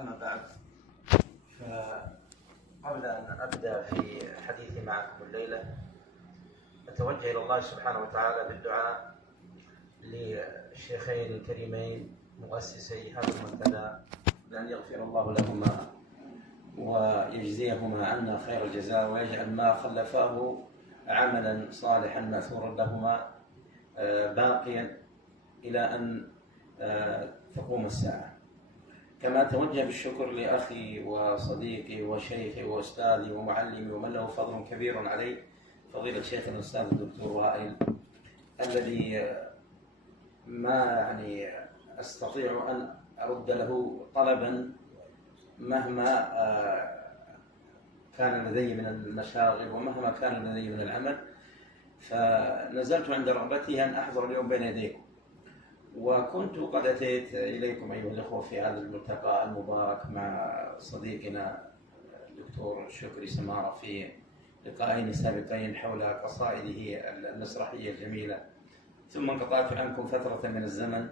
أما بعد، فقبل أن أبدأ في حديثي معكم الليلة أتوجه إلى الله سبحانه وتعالى بالدعاء للشيخين الكريمين مؤسسي هذا المنتدى، بأن يغفر الله لهما ويجزيهما عنا خير الجزاء، ويجعل ما خلفاه عملا صالحا ماثورا لهما باقيا إلى أن تقوم الساعة. كما أتوجه بالشكر لأخي وصديقي وشيخي وأستاذي ومعلمي ومن له فضل كبير علي، فضيلة الشيخ الأستاذ الدكتور وائل، الذي ما أستطيع أن أرد له طلبا مهما كان لدي من المشاغل ومهما كان لدي من العمل، فنزلت عند رغبتي أن أحضر اليوم بين يديكم. وكنت قد أتيت إليكم أيها الأخوة في هذا الملتقى المبارك مع صديقنا الدكتور شكري سمارة في لقاءين سابقين حول قصائده المسرحية الجميلة، ثم انقطعت عنكم فترة من الزمن،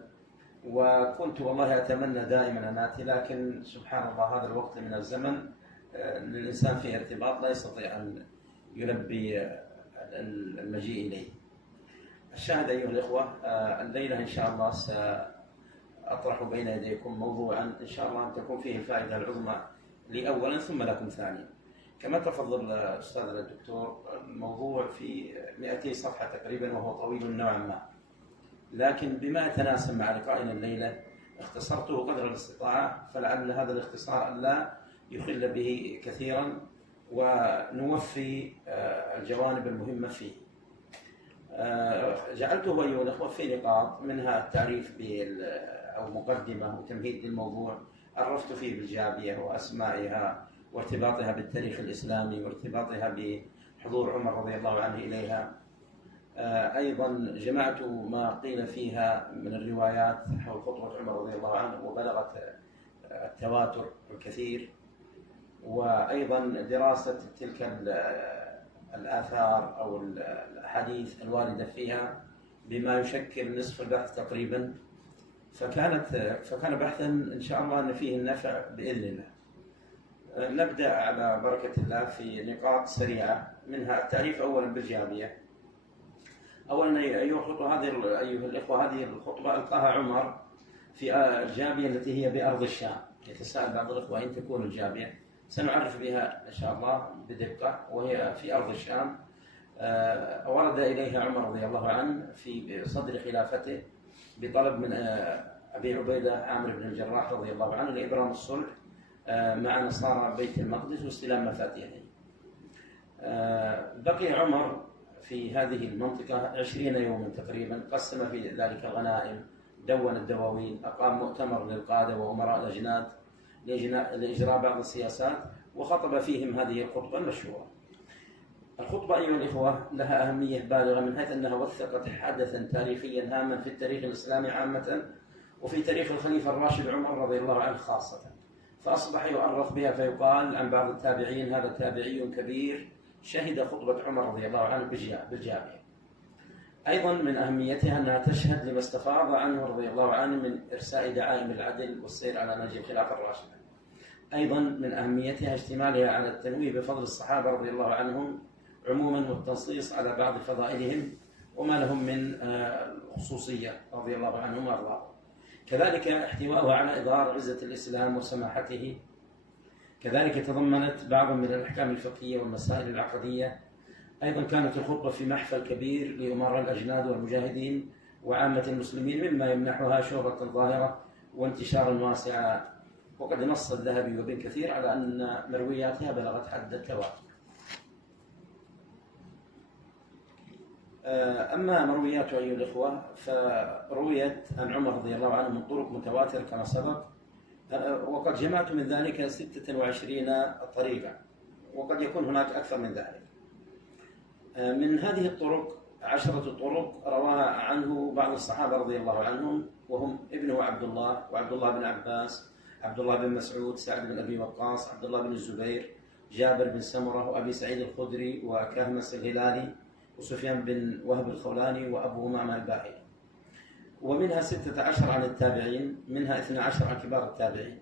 وكنت والله أتمنى دائما أن آتي، لكن سبحان الله هذا الوقت من الزمن الإنسان فيه ارتباط لا يستطيع أن يلبي المجيء إليه. الشاهد أيها الإخوة، الليلة إن شاء الله سأطرح بين يديكم موضوعا إن شاء الله أن تكون فيه الفائدة العظمى لي أولا ثم لكم ثانيا. كما تفضل أستاذنا الدكتور، الموضوع في 200 صفحة تقريبا وهو طويل نوعا ما، لكن بما يتناسب مع لقائنا الليلة اختصرته قدر الاستطاعة، فلعل هذا الاختصار لا يخل به كثيرا ونوفي الجوانب المهمة فيه. جعلته أيها الأخوة في نقاط، منها التعريف أو مقدمة وتمهيد للموضوع، عرفت فيه بالجابية وأسمائها وارتباطها بالتاريخ الإسلامي وارتباطها بحضور عمر رضي الله عنه إليها. أيضا جمعت ما قيل فيها من الروايات حول خطبة عمر رضي الله عنه وبلغت التواتر الكثير، وأيضا دراسة تلك الآثار أو الأحاديث الواردة فيها بما يشكل نصف البحث تقريبا، فكان بحثا إن شاء الله أن فيه النفع بإذن الله. نبدأ على بركة الله في نقاط سريعة، منها التعريف أولا بالجابية. أولا أيها الإخوة، هذه الخطبة ألقاها عمر في الجابية التي هي بأرض الشام. يتساءل بعض الإخوة أين تكون الجابية؟ سنعرف بها إن شاء الله بدقة، وهي في أرض الشام. ورد إليها عمر رضي الله عنه في صدر خلافته بطلب من أبي عبيدة عامر بن الجراح رضي الله عنه لإبرام الصلح مع نصارى بيت المقدس واستلام مفاتيحه. بقي عمر في هذه المنطقة 20 يوما تقريبا، قسم في ذلك الغنائم، دون الدواوين، أقام مؤتمر للقادة وأمراء الأجناد لإجراء بعض السياسات، وخطب فيهم هذه الخطبة المشهورة. الخطبة أيها الإخوة لها أهمية بالغة، من حيث أنها وثقت حدثا تاريخيا هاما في التاريخ الإسلامي عامة وفي تاريخ الخليفة الراشد عمر رضي الله عنه خاصة، فأصبح يؤرخ بها، فيقال عن بعض التابعين هذا تابعي كبير شهد خطبة عمر رضي الله عنه بالجامعة. أيضا من أهميتها أنها تشهد لما استفاض عنه رضي الله عنه من إرساء دعائم العدل والسير على نهج الخلافة الراشدة. أيضا من أهميتها اشتمالها على التنويه بفضل الصحابة رضي الله عنهم عموما، والتنصيص على بعض فضائلهم وما لهم من خصوصية رضي الله عنهم وأرضاهم. كذلك احتواءها على إظهار عزة الإسلام وسماحته. كذلك تضمنت بعضا من الأحكام الفقهية والمسائل العقدية. أيضا كانت الخطبة في محفل كبير لأمراء الأجناد والمجاهدين وعامة المسلمين، مما يمنحها شهرة ظاهرة وانتشارا واسعا. وقد نص الذهبي وابن كثير على أن مروياتها بلغت حد التواتر. أما مروياتها أيها الإخوة، فرويت عن عمر رضي الله عنه من طرق متواترة كما سبق، وقد جمعت من ذلك 26 طريقة، وقد يكون هناك أكثر من ذلك. من هذه الطرق 10 طرق رواها عنه بعض الصحابة رضي الله عنهم، وهم ابنه عبد الله وعبد الله بن عباس، عبد الله بن مسعود، سعد بن أبي وقاص، عبد الله بن الزبير، جابر بن سمرة، وأبي سعيد الخدري، وكهمس الهلالي، وسفيان بن وهب الخولاني، وأبو أمامة الباهلي. ومنها 16 عن التابعين، منها 12 عن كبار التابعين.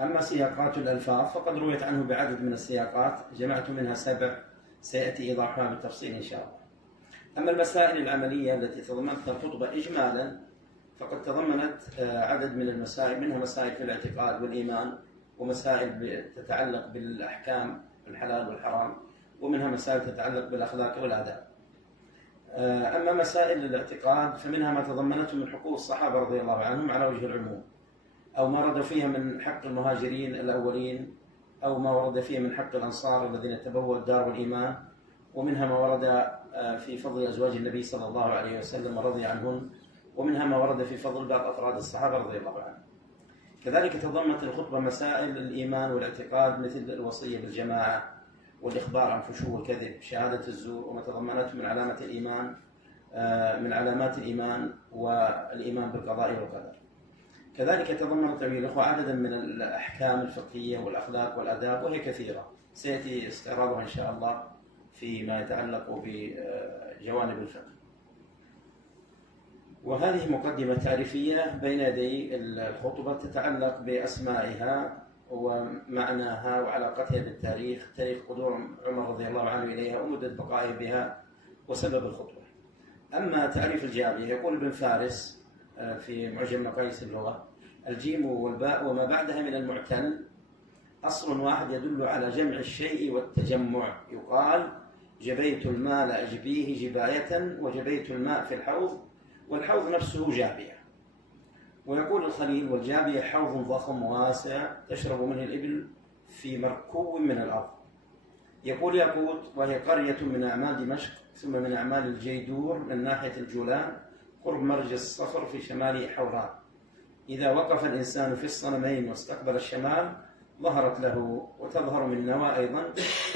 أما سياقات الألفاظ فقد رويت عنه بعدد من السياقات، جمعت منها 7 سيأتي إيضاحها بالتفصيل إن شاء الله. أما المسائل العملية التي تضمنتها الخطبة إجمالا فقد تضمنت عدد من المسائل، منها مسائل في الاعتقاد والإيمان، ومسائل تتعلق بالأحكام الحلال والحرام، ومنها مسائل تتعلق بالأخلاق والآداب. أما مسائل الاعتقاد فمنها ما تضمنته من حقوق الصحابة رضي الله عنهم على وجه العموم، أو ما ورد فيها من حق المهاجرين الأولين، أو ما ورد فيها من حق الأنصار الذين تبوأوا الدار والإيمان، ومنها ما ورد في فضل أزواج النبي صلى الله عليه وسلم ورضي عنهن، ومنها ما ورد في فضل بعض أفراد الصحابة رضي الله عنهم. كذلك تضمنت الخطبة مسائل الإيمان والاعتقاد مثل الوصية بالجماعة، والإخبار عن فشو الكذب، شهادة الزور، وما تضمنته من علامة الإيمان، من علامات الإيمان والإيمان بالقضاء والقدر. كذلك تضمنت أيها الأخوة عددا من الأحكام الفقهية والأخلاق والآداب، وهي كثيرة سيأتي استعراضها إن شاء الله فيما يتعلق بجوانب الفقه. وهذه مقدمة تعريفية بين يدي الخطبة تتعلق بأسمائها ومعناها وعلاقتها بالتاريخ، تاريخ قدوم عمر رضي الله عنه إليها ومدة بقائه بها وسبب الخطبة. أما تعريف الجامية يقول ابن فارس في معجم مقاييس اللغة: الجيم والباء وما بعدها من المعتل أصل واحد يدل على جمع الشيء والتجمع، يقال جبيت الماء لأجبيه جباية، وجبيت الماء في الحوض، والحوض نفسه جابية. ويقول الخليل: والجابية حوض ضخم واسع تشرب منه الإبل في مركو من الأرض. يقول ياقوت: وهي قرية من أعمال دمشق، ثم من أعمال الجيدور من ناحية الجولان قرب مرج الصفر في شمال حوران. إذا وقف الإنسان في الصنمين واستقبل الشمال ظهرت له، وتظهر من نوى أيضا،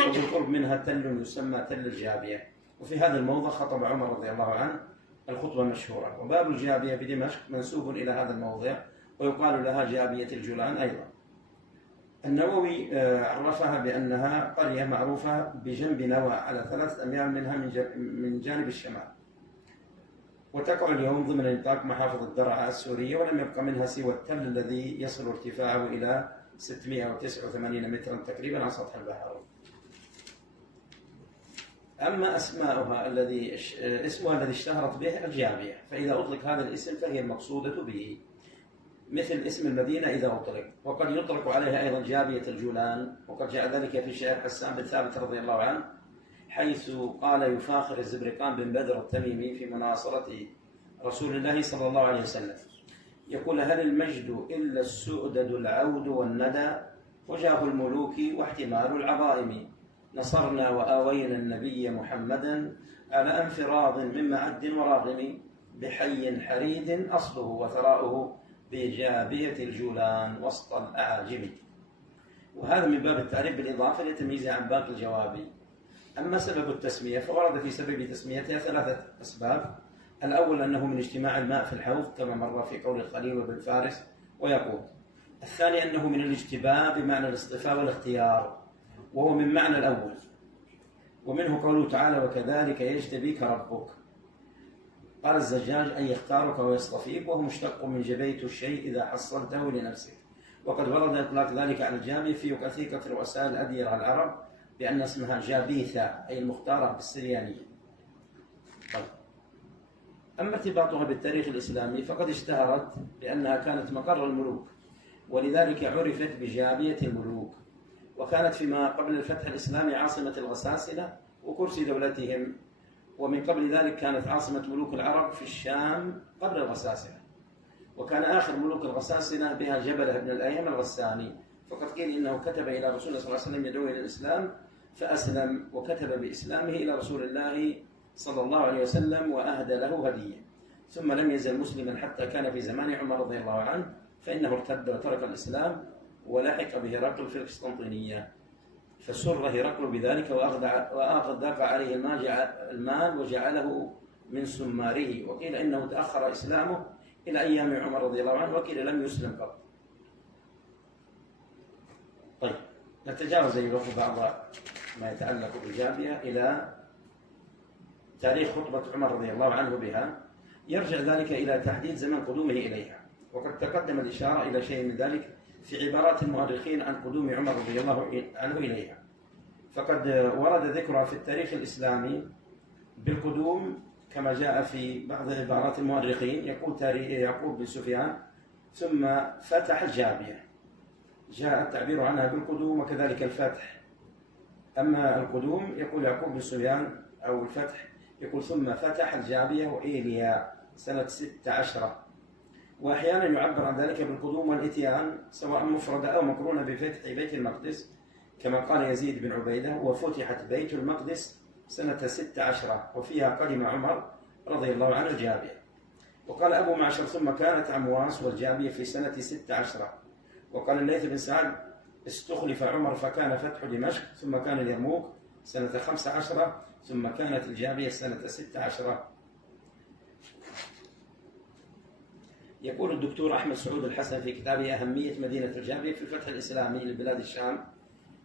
وبالقرب منها تل يسمى تل الجابية. وفي هذا الموضع خطب عمر رضي الله عنه الخطبة المشهورة. وباب الجابية بدمشق منسوب إلى هذا الموضع، ويقال لها جابية الجولان أيضا. النووي عرفها بأنها قرية معروفة بجنب نوى على 3 أميال منها من جانب الشمال، وتقع اليوم ضمن نطاق محافظ الدرعا السورية، ولم يبقى منها سوى التل الذي يصل ارتفاعه إلى 689 مترا تقريبا عن سطح البحر. أما اسمها الذي اشتهرت به الجامية، فإذا أطلق هذا الاسم فهي المقصودة به، مثل اسم المدينة إذا أطلق. وقد يطلق عليها أيضا جابية الجولان، وقد جاء ذلك في شعر حسان بن ثابت رضي الله عنه، حيث قال يفاخر الزبرقان بن بدر التميمي في مناصرة رسول الله صلى الله عليه وسلم، يقول: هل المجد إلا السؤدد العود والندى، وجاه الملوك واحتمال العظائم، نصرنا وآوينا النبي محمدا على انفراض من معد وراغم، بحي حريد أصله وثراؤه بجابية الجولان وسط الأعاجم. وهذا من باب التعريف بالإضافة لتمييزها عن باقي الجواب. أما سبب التسمية فورد في سبب تسميتها 3 أسباب. الأول أنه من اجتماع الماء في الحوض كما مر في قول الخليل وابن فارس ويقول. الثاني أنه من الاجتباء بمعنى الاصطفاء والاختيار، وهو من معنى الأول، ومنه قوله تعالى: وكذلك يجتبيك ربك. قال الزجاج: أن يختارك ويصطفيك، وهو مشتق من جبيت الشيء إذا حصلته لنفسك. وقد ورد إطلاق ذلك على الجابية في وثيقة رؤساء الأديرة العرب بأن اسمها جابيثة، أي المختارة بالسريانية. طيب. أما ارتباطها بالتاريخ الإسلامي فقد اشتهرت بأنها كانت مقر الملوك، ولذلك عرفت بجابية الملوك، وكانت فيما قبل الفتح الإسلامي عاصمة الغساسنة وكرسي دولتهم، ومن قبل ذلك كانت عاصمة ملوك العرب في الشام قبل الغساسنة، وكان آخر ملوك الغساسنة بها جبله بن الأيهم الغساني، فقد قيل إنه كتب إلى رسول الله صلى الله عليه وسلم يدعو إلى الإسلام فأسلم، وكتب بإسلامه إلى رسول الله صلى الله عليه وسلم وأهدى له هدية، ثم لم يزل مسلما حتى كان في زمان عمر رضي الله عنه، فإنه ارتد وترك الإسلام ولحق به هرقل في القسطنطينية، فسر هرقل بذلك وأغدق عليه المال وجعله من سماره. وقيل إنه تأخر إسلامه إلى أيام عمر رضي الله عنه، وقيل لم يسلم قط. طيب، نتجاوز أيها بعض ما يتعلق بالجابية إلى تاريخ خطبة عمر رضي الله عنه بها. يرجع ذلك إلى تحديد زمن قدومه إليها، وقد تقدم الإشارة إلى شيء من ذلك في عبارات المؤرخين عن قدوم عمر رضي الله عنه إليها. فقد ورد ذكرها في التاريخ الإسلامي بالقدوم كما جاء في بعض عبارات المؤرخين. يقول يعقوب بن سفيان ثم فتح الجابية، جاء التعبير عنها بالقدوم وكذلك الفتح. أما القدوم يقول يعقوب بن سفيان أو الفتح يقول ثم فتح الجابية وإيليا سنة 16. وأحيانا يعبر عن ذلك بالقدوم والإتيان سواء مفردة أو مقرونة بفتح بيت المقدس كما قال يزيد بن عبيدة وفتحت بيت المقدس سنة 16 وفيها قدم عمر رضي الله عنه الجابية. وقال أبو معشر ثم كانت عمواس والجابية في سنة 16. وقال الليث بن سعد استخلف عمر فكان فتح دمشق ثم كان اليرموك سنة 15 ثم كانت الجابية سنة 16. يقول الدكتور أحمد سعود الحسن في كتابه أهمية مدينة الجابية في الفتح الإسلامي لبلاد الشام،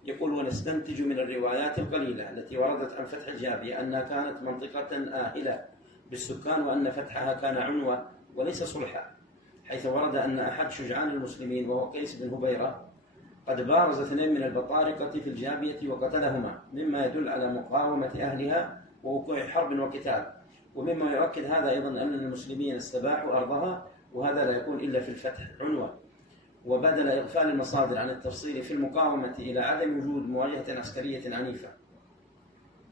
يقول ونستنتج من الروايات القليلة التي وردت عن فتح الجابية أنها كانت منطقة آهلة بالسكان وأن فتحها كان عنوة وليس صلحا، حيث ورد أن أحد شجعان المسلمين وهو قيس بن هبيرة قد بارز 2 من البطارقة في الجابية وقتلهما، مما يدل على مقاومة أهلها ووقوع حرب وقتال. ومما يؤكد هذا أيضا أن المسلمين استباحوا أرضها، وهذا لا يكون إلا في الفتح عنوة. وبدل إغفال المصادر عن التفصيل في المقاومة إلى عدم وجود مواجهة عسكرية عنيفة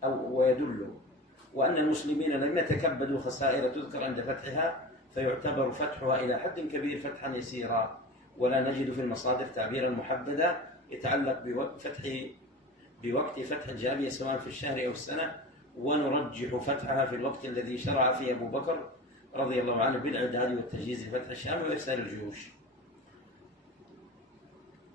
ويدل وأن المسلمين لم يتكبدوا خسائر تذكر عند فتحها، فيعتبر فتحها إلى حد كبير فتحا يسيرا، ولا نجد في المصادر تعبيرا محددا يتعلق بوقت فتح الجابية سواء في الشهر أو السنة، ونرجح فتحها في الوقت الذي شرع فيه أبو بكر رضي الله عنه بالإعداد والتجهيز لفتح الشام وإرسال الجيوش.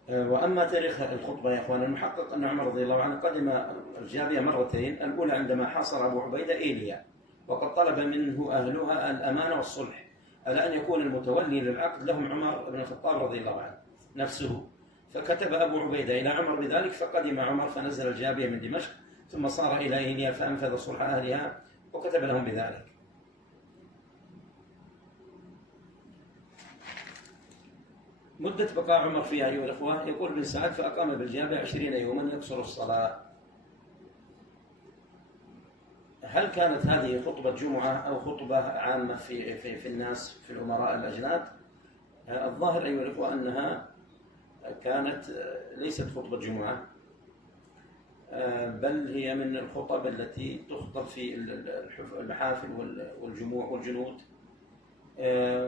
وأما تاريخ الخطبة يا أخوان، المحقق أن عمر رضي الله عنه قدم الجابية مرتين، الأولى عندما حاصر أبو عبيدة إيليا وقد طلب منه أهلها الأمانة والصلح، على أن يكون المتولي للعقد لهم عمر بن الخطاب رضي الله عنه نفسه. فكتب أبو عبيدة إلى عمر بذلك، فقدم عمر فنزل الجابية من دمشق ثم صار إلى إيليا فأنفذ صلح أهلها وكتب لهم بذلك. مدة بقاء عمر فيها أيها الأخوة، يقول ابن سعد فأقام بالجابية 20 يوما يقصر الصلاة. هل كانت هذه خطبة جمعة أو خطبة عامة في الناس في الأمراء الأجناد؟ الظاهر أيها الأخوة أنها كانت ليست خطبة جمعة، بل هي من الخطب التي تخطب في المحافل والجموع والجنود،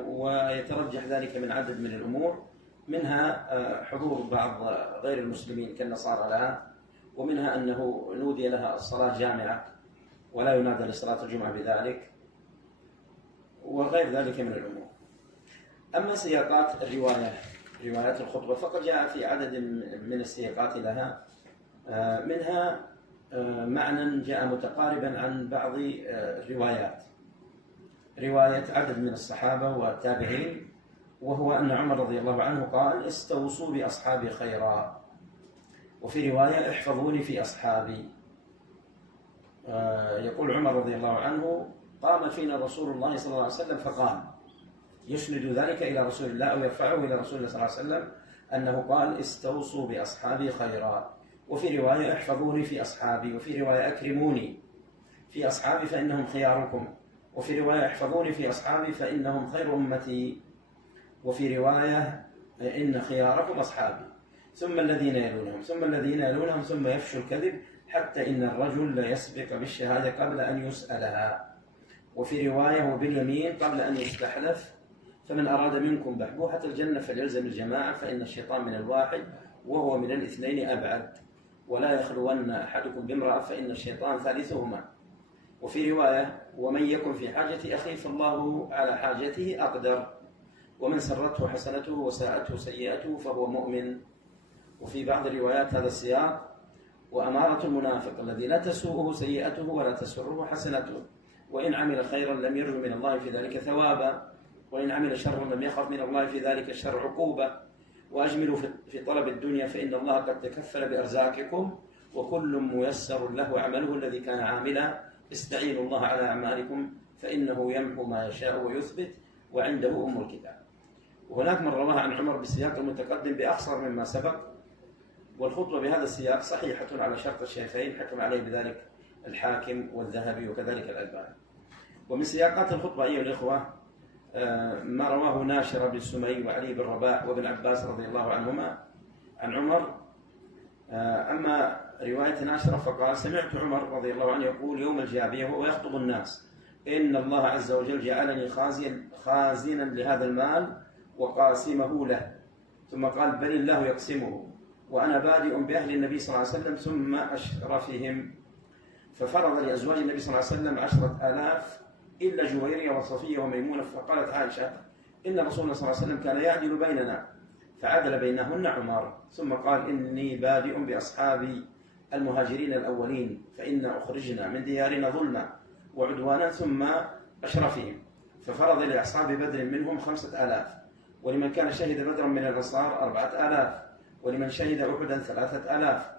ويترجح ذلك من عدد من الأمور، منها حضور بعض غير المسلمين كالنصارى لها، ومنها أنه نودي لها الصلاة جامعة ولا ينادى لصلاة الجمعة بذلك، وغير ذلك من الأمور. أما سياقات روايات الخطبة فقد جاء في عدد من السياقات لها، منها معنى جاء متقاربا عن بعض الروايات، رواية عدد من الصحابة والتابعين، وهو أن عمر رضي الله عنه قال استوصوا بأصحابي خيرا، وفي رواية احفظوني في أصحابي. يقول عمر رضي الله عنه قام فينا رسول الله صلى الله عليه وسلم فقال، يسند ذلك إلى رسول الله أو يرفعه إلى رسول الله صلى الله عليه وسلم أنه قال استوصوا بأصحابي خيرا. وفي رواية احفظوني في أصحابي، وفي رواية أكرموني في أصحابي فإنهم خياركم، وفي رواية احفظوني في أصحابي فإنهم خير أمتي، وفي رواية إن خياركم أصحابي ثم الذين يلونهم ثم الذين يلونهم ثم يفشو الكذب حتى إن الرجل لا يسبق بالشهادة قبل أن يسألها، وفي رواية وباليمين قبل أن يستحلف، فمن أراد منكم بحبوحة الجنة فليلزم الجماعة فإن الشيطان من الواحد وهو من الاثنين أبعد، ولا يخلون أحدكم بامرأة فإن الشيطان ثالثهما. وفي رواية ومن يكن في حاجة أخيه فالله على حاجته أقدر، ومن سرته حسنته وساءته سيئته فهو مؤمن. وفي بعض الروايات هذا السياق وأمارة المنافق الذي لا تسوءه سيئته ولا تسره حسنته، وإن عمل خيرا لم يرجو من الله في ذلك ثوابا، وإن عمل شرا لم يخف من الله في ذلك الشر عقوبة. وأجملوا في طلب الدنيا فإن الله قد تكفل بأرزاقكم وكل ميسر له عمله الذي كان عاملا، استعينوا الله على أعمالكم فإنه يمحو ما يشاء ويثبت وعنده أم الكتاب. وهناك من رواها عن عمر بسياق المتقدم بأخصر مما سبق، والخطبة بهذا السياق صحيحة على شرط الشيخين، حكم عليه بذلك الحاكم والذهبي وكذلك الألباني. ومن سياقات الخطبة أيها الإخوة ما رواه ناشر بن سمي وعلي بن رباح وابن عباس رضي الله عنهما عن عمر. أما رواية ناشر فقال: سمعت عمر رضي الله عنه يقول يوم الجابية وهو يخطب الناس: إن الله عز وجل جعلني خازنا لهذا المال وقاسمه له. ثم قال: بل الله يقسمه، وأنا بادئ بأهل النبي صلى الله عليه وسلم ثم أشرفهم. ففرض لأزواج النبي صلى الله عليه وسلم 10,000 إلا جويرية وصفية وميمونة. فقالت عائشة: إن رسول الله صلى الله عليه وسلم كان يعدل بيننا، فعدل بينهن عمر. ثم قال: إني بادئ بأصحاب المهاجرين الأولين، فإن أخرجنا من ديارنا ظلما وعدوانا ثم أشرفهم. ففرض لأصحاب بدر منهم 5,000، ولمن كان شهد بدرا من الأنصار 4,000، ولمن شهد أحدا 3,000.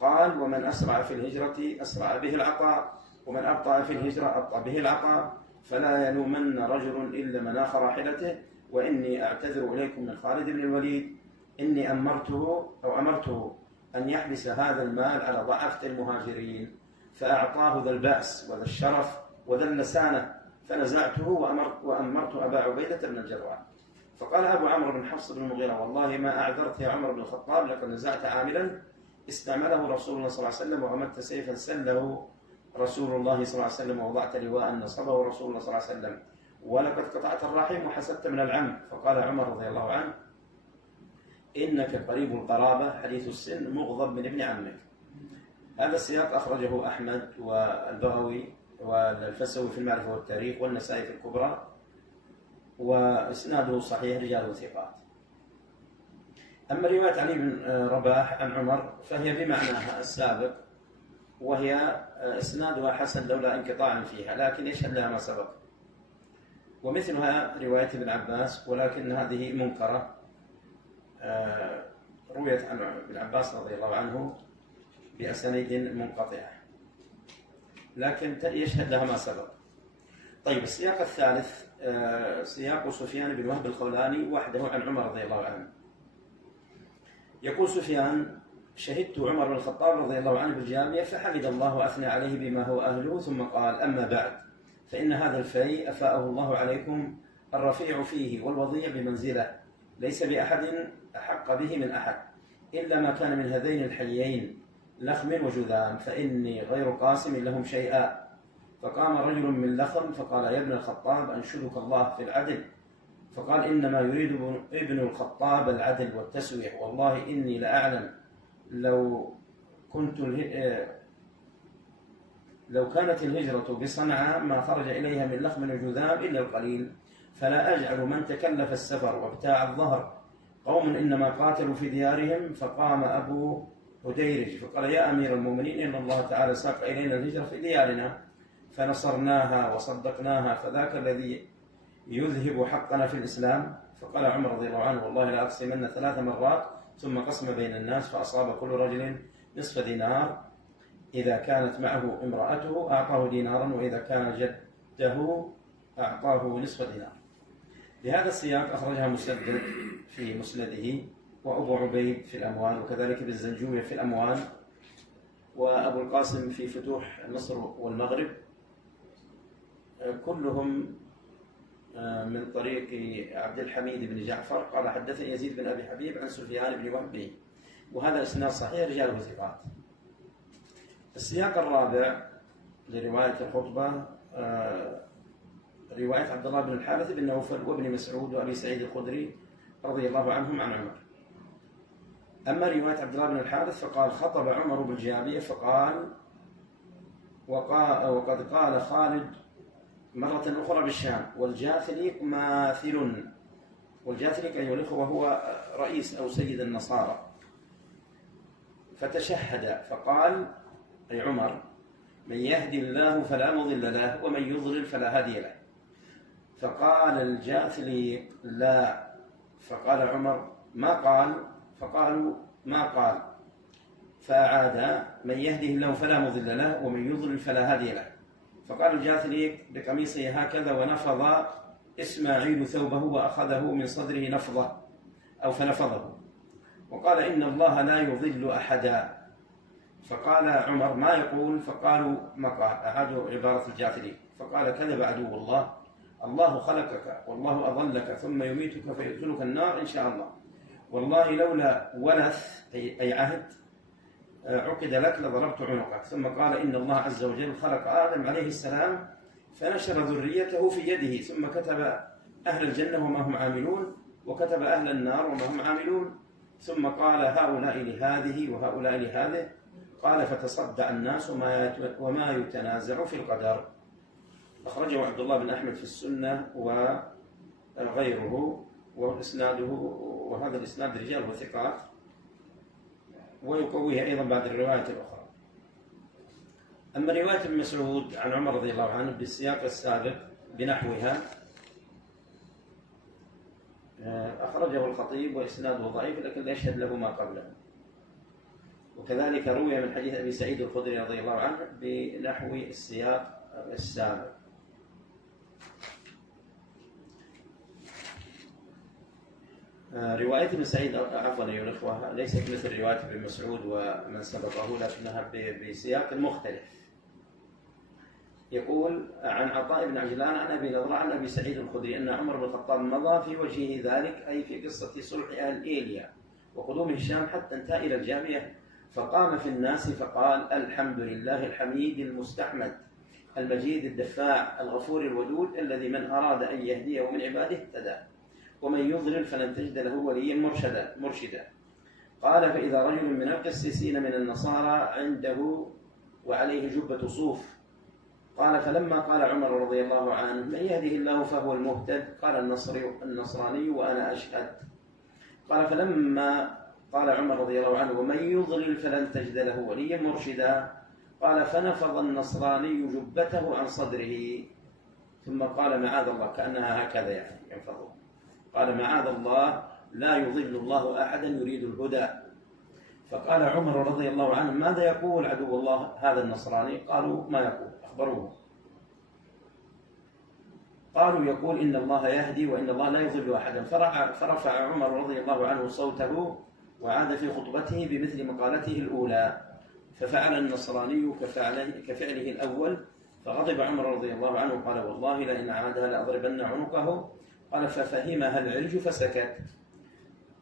قال: ومن أسرع في الهجرة أسرع به العطاء، ومن أبطأ في الهجرة أبطأ به العطاء، فلا يلومن رجل إلا مناخ راحلته. وإني أعتذر إليكم من خالد بن الوليد، إني أمرته أن يحبس هذا المال على ضعفة المهاجرين، فأعطاه ذا البأس وذا الشرف وذا اللسانة، فنزعته وأمرت أبا عبيدة بن الجراح. فقال أبو عمرو بن حفص بن المغيرة: والله ما أعذرت يا عمر بن الخطاب، لقد نزعت عاملا استعمله رسول الله صلى الله عليه وسلم، وأمدت سيفا سله رسول الله صلى الله عليه وسلم، ووضعت لواء نصبه رسول الله صلى الله عليه وسلم، ولقد قطعت الرحم وحسدت من العم. فقال عمر رضي الله عنه: إنك قريب القرابة حديث السن مغضب من ابن عمك. هذا السياق أخرجه أحمد والبغوي والفسوي في المعرفة والتاريخ والنسائي في الكبرى، وإسناده صحيح، رجاله ثقات. أما رواية علي بن رباح عن عمر فهي بمعناها السابق، وهي إسنادها حسن لولا انقطاع فيها، لكن يشهد لها ما سبق. ومثلها رواية ابن عباس، ولكن هذه منكرة، رويت عن ابن عباس رضي الله عنه بأسانيد منقطعة، لكن يشهد لها ما سبق. طيب، السياق الثالث سياق سفيان بن وهب الخولاني وحده عن عمر رضي الله عنه. يقول سفيان: شهدت عمر بن الخطاب رضي الله عنه بالجامية، فحمد الله وأثنى عليه بما هو أهله، ثم قال: أما بعد، فإن هذا الفيء أفاءه الله عليكم، الرفيع فيه والوضيع بمنزله، ليس بأحد أحق به من أحد، إلا ما كان من هذين الحيين لخم وجذام، فإني غير قاسم لهم شيئا. فقام رجل من لخم فقال: يا ابن الخطاب، أنشدك الله في العدل. فقال: إنما يريد ابن الخطاب العدل والتسوية، والله إني لأعلم لو كانت الهجرة بصنعاء ما خرج إليها من لخم وجذام إلا القليل، فلا أجعل من تكلف السفر وابتاع الظهر قوم إنما قاتلوا في ديارهم. فقام أبو هديرج فقال: يا أمير المؤمنين، إن الله تعالى ساق إلينا الهجرة في ديارنا فنصرناها وصدقناها، فذاك الذي يذهب حقنا في الإسلام. فقال عمر رضي الله عنه: والله لا أقسمن 3 مرات، ثم قسم بين الناس، فأصاب كل رجل نصف دينار، إذا كانت معه امرأته أعطاه دينارا، وإذا كان جده أعطاه نصف دينار. بهذا السياق أخرجها مسدد في مسنده، وأبو عبيد في الأموال، وكذلك بالزنجوية في الأموال، وأبو القاسم في فتوح مصر والمغرب، كلهم من طريق عبد الحميد بن جعفر قال: حدثني يزيد بن أبي حبيب عن سفيان بن وهب، وهذا إسناد صحيح، رجاله ثقات. السياق الرابع لرواية الخطبة رواية عبد الله بن الحارث بن نوفل وابن مسعود وأبي سعيد الخدري رضي الله عنهم عن عمر. أما رواية عبد الله بن الحارث فقال: خطب عمر بالجابية فقال: وقد قال خالد مرة أخرى بالشام، والجاثليق ماثل. والجاثليق أيها الأخوة وهو رئيس أو سيد النصارى. فتشهد فقال أي عمر: من يهدي الله فلا مضل له، ومن يضلل فلا هادي له. فقال الجاثليق: لا. فقال عمر: ما قال؟ فقالوا: ما قال. فأعاد: من يهده الله فلا مضل له، ومن يضلل فلا هادي له. فقال الجاثليق بقميصه هكذا، ونفض إسماعيل ثوبه وأخذه من صدره نفضة أو فنفضه، وقال إن الله لا يضل أحدا. فقال عمر ما يقول؟ فقالوا ما قال، أعادوا عبارة الجاثري، فقال كذب عدو الله، الله خلقك والله أضلك ثم يميتك فيدخلك النار إن شاء الله، والله لولا ولث أي عهد عقد لك لضربت عنقك. ثم قال إن الله عز وجل خلق آدم عليه السلام فنشر ذريته في يده، ثم كتب أهل الجنة وما هم عاملون، وكتب أهل النار وما هم عاملون، ثم قال هؤلاء لهذه وهؤلاء لهذه، قال فتصدع الناس وما يتنازع في القدر. أخرجه عبد الله بن أحمد في السنة وغيره، وهذا الإسناد رجال وثقات، ويقويها أيضا بعد الرواية الأخرى. أما رواية ابن مسعود عن عمر رضي الله عنه بالسياق السابق بنحوها أخرجه الخطيب وإسناده ضعيف، لكن لا يشهد له ما قبله. وكذلك روي من حديث أبي سعيد الخدري رضي الله عنه بنحو السياق السابق. رواية ابن سعيد عفوا أيها الأخوة ليست مثل رواية ابن مسعود ومن سبقه، لكنها بسياق مختلف. يقول عن عطاء بن عجلان عن أبي نضرة عن أبي سعيد الخدري أن عمر بن الخطاب مضى في وجهه ذلك، أي في قصة صلح أهل إيليا وقدوم الشام، حتى انتهى إلى الجامية فقام في الناس فقال الحمد لله الحميد المستحمد المجيد الدفاع الغفور الودود الذي من أراد أن يهديه من عباده اهتدى ومن يضلل فلن تجد له وليا مرشدا. قال فإذا رجل من القسيسين من النصارى عنده وعليه جبة صوف، قال فلما قال عمر رضي الله عنه من يهده الله فهو المهتد، قال النصراني وأنا أشهد. قال فلما قال عمر رضي الله عنه ومن يضلل فلن تجد له وليا مرشدا، قال فنفض النصراني جبته عن صدره ثم قال معاذ الله، كأنها هكذا يعني ينفضه، قال معاذ الله لا يضل الله أحدا يريد الهدى. فقال عمر رضي الله عنه ماذا يقول عدو الله هذا النصراني؟ قالوا ما يقول؟ أخبروه. قالوا يقول إن الله يهدي وإن الله لا يضل أحدا. فرفع عمر رضي الله عنه صوته وعاد في خطبته بمثل مقالته الأولى، ففعل النصراني كفعله الأول، فغضب عمر رضي الله عنه قال والله لئن عادها لأضربن عنقه، قال ففهمها العلج فسكت.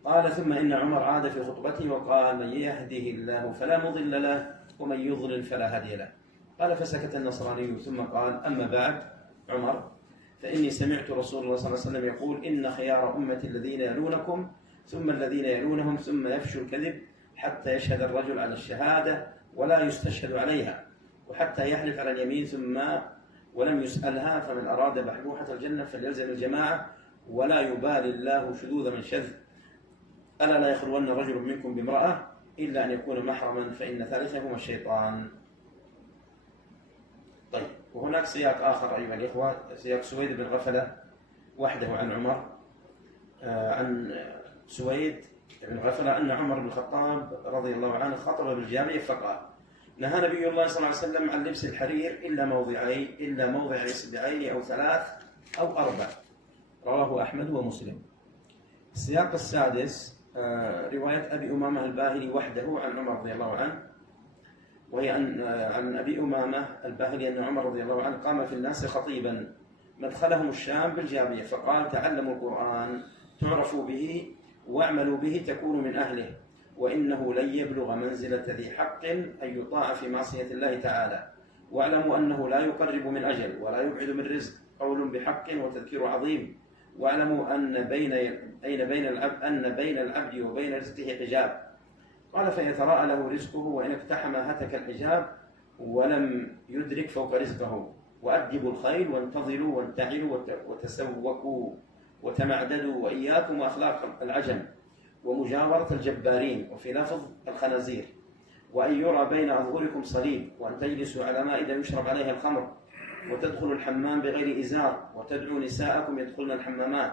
قال ثم إن عمر عاد في خطبته وقال من يهده الله فلا مضل له ومن يضلل فلا هادي له. قال فسكت النصراني ثم قال أما بعد عمر فإني سمعت رسول الله صلى الله عليه وسلم يقول إن خيار أمتي الذين يلونكم ثم الذين يلونهم ثم يفشو الكذب حتى يشهد الرجل على الشهادة ولا يستشهد عليها، وحتى يحلف على اليمين ثم ولم يسألها، فمن أراد بحبوحة الجنة فليلزم الجماعة ولا يبالي الله شذوذ من شذ. ألا لا يخلون رجل منكم بامرأة إلا أن يكون محرما فإن ثالثهما الشيطان. طيب، وهناك سياق آخر أيها الإخوة، سياق سويد بن غفلة وحده عن عمر، عن سويد بن غفلة أن عمر بن الخطاب رضي الله عنه خطب بالجامع فقال نهى نبي الله صلى الله عليه وسلم عن لبس الحرير إلا موضع إصبعين أو 3 أو 4. رواه أحمد ومسلم. السياق السادس رواية أبي أمامة الباهلي وحده عن عمر رضي الله عنه، وهي عن أبي أمامة الباهلي أن عمر رضي الله عنه قام في الناس خطيبا مدخلهم الشام بالجابية فقال تعلموا القرآن تعرفوا به واعملوا به تكونوا من أهله، وإنه لن يبلغ منزلة ذي حق أن يطاع في معصية الله تعالى، واعلموا أنه لا يقرب من أجل ولا يبعد من رزق، قول بحق وتذكير عظيم، واعلموا أن بين العبد وبين رزقه حجاب. قال فيتراءى له رزقه وإن اقتحم هتك الحجاب ولم يدرك فوق رزقه. وأدبوا الخيل وانتظروا وانتعلوا وتسوقوا وتمعددوا، وإياكم وأخلاق العجم ومجاورة الجبارين، وفي لفظ الخنازير، وأن يرى بين أظهركم صليب، وأن تجلسوا على مائدة يشرب عليها الخمر، وتدخلوا الحمام بغير إزار، وتدعوا نساءكم يدخلن الحمامات،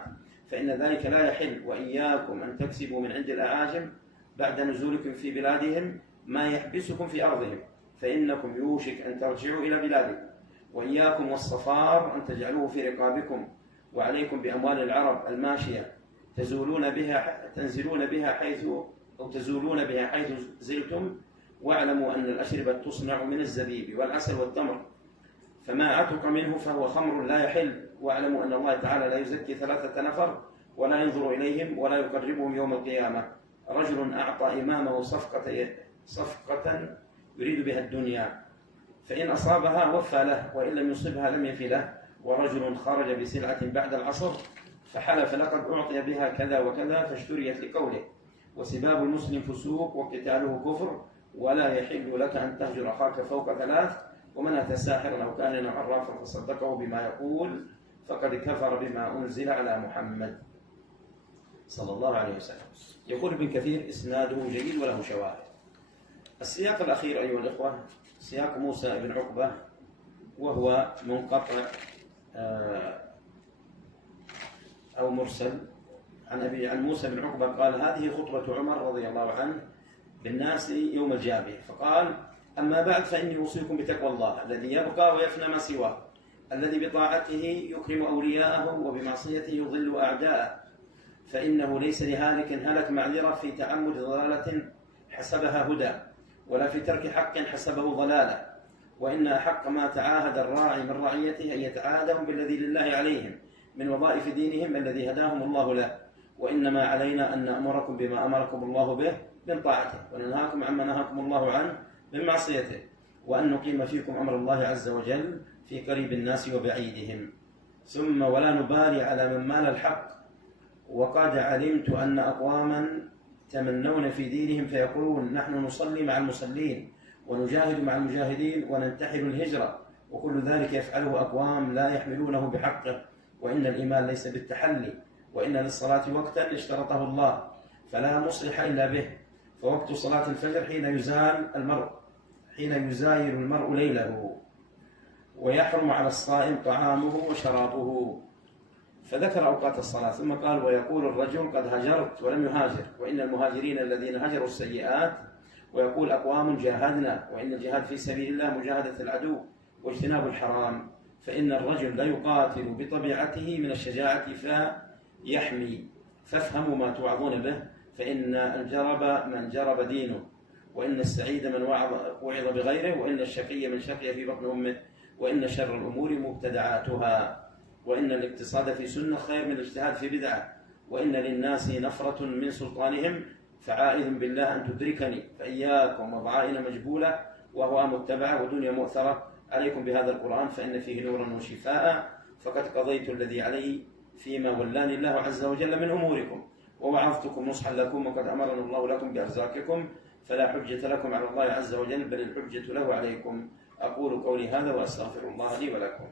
فإن ذلك لا يحل. وإياكم أن تكسبوا من عند الأعاجم بعد نزولكم في بلادهم ما يحبسكم في أرضهم، فإنكم يوشك أن ترجعوا إلى بلادكم. وإياكم والصفار أن تجعلوه في رقابكم، وعليكم بأموال العرب الماشية تنزلون بها حيث زلتم، واعلموا أن الأشربة تصنع من الزبيب والعسل والتمر، فما عتق منه فهو خمر لا يحل. واعلموا أن الله تعالى لا يزكي 3 نفر ولا ينظر إليهم ولا يقربهم يوم القيامة. رجل أعطى إمامه صفقة يريد بها الدنيا، فإن أصابها وفى له، وإن لم يصبها لم يفي له. ورجل خرج بسلعة بعد العصر فحلف لقد أعطي بها كذا وكذا فاشتريت لقوله. وسباب المسلم فسوق وقتاله كفر، ولا يحل لك أن تهجر أخاك فوق 3. ومن أتى ساحرا أو كاهنا أو عرافا فصدقه بما يقول فقد كفر بما أنزل على محمد صلى الله عليه وسلم. يقول ابن كثير إسناده جيد وله شواهد. السياق الأخير أيها الإخوة سياق موسى بن عقبة، وهو منقطع أو مرسل عن موسى بن عقبة قال: هذه خطبة عمر رضي الله عنه بالناس يوم الجابية، فقال: أما بعد فإني أوصيكم بتقوى الله الذي يبقى ويفنى ما سواه، الذي بطاعته يكرم أولياءه وبمعصيته يضل أعداءه، فإنه ليس لهالك هلك معذرة في تعمد ضلالة حسبها هدى، ولا في ترك حق حسبه ضلالة، وإن أحق ما تعاهد الراعي من رعيته أن يتعاهدهم بالذي لله عليهم من وظائف دينهم الذي هداهم الله له، وإنما علينا أن نأمركم بما أمركم الله به من طاعته، وننهاكم عما نهاكم الله عنه من معصيته، وأن نقيم فيكم أمر الله عز وجل في قريب الناس وبعيدهم. ثم ولا نبالي على من مال الحق، وقد علمت أن أقواما تمنون في دينهم فيقولون: نحن نصلي مع المصلين ونجاهد مع المجاهدين وننتحل الهجرة، وكل ذلك يفعله أقوام لا يحملونه بحقه، وإن الإيمان ليس بالتحلي، وإن للصلاة وقتا اشترطه الله فلا مصلح إلا به، فوقت صلاة الفجر حين يزايل المرء ليله، ويحرم على الصائم طعامه وشرابه. فذكر أوقات الصلاة ثم قال: ويقول الرجل قد هجرت ولم يهاجر، وإن المهاجرين الذين هجروا السيئات، ويقول أقوام جاهدنا، وإن الجهاد في سبيل الله مجاهدة العدو واجتناب الحرام، فإن الرجل لا يقاتل بطبيعته من الشجاعة فيحمي، فافهموا ما توعظون به، فإن الجرب من جرب دينه، وإن السعيد من وعظ بغيره، وإن الشقي من شقي في بطن أمه، وإن شر الأمور مبتدعاتها، وإن الاقتصاد في سنة خير من الاجتهاد في بدعة، وإن للناس نفرة من سلطانهم فعائذ بالله أن تدركني، فإياكم وضعائن مجبولة وهو متبعة ودنيا مؤثرة، عليكم بهذا القرآن فإن فيه نورا وشفاء، فقد قضيت الذي علي فيما ولاني الله عز وجل من أموركم، ووعظتكم نصحا لكم، وقد أمرنا الله لكم بأرزاقكم، فلا حجة لكم على الله عز وجل بل الحجة له عليكم. أقول قولي هذا وأستغفر الله لي ولكم.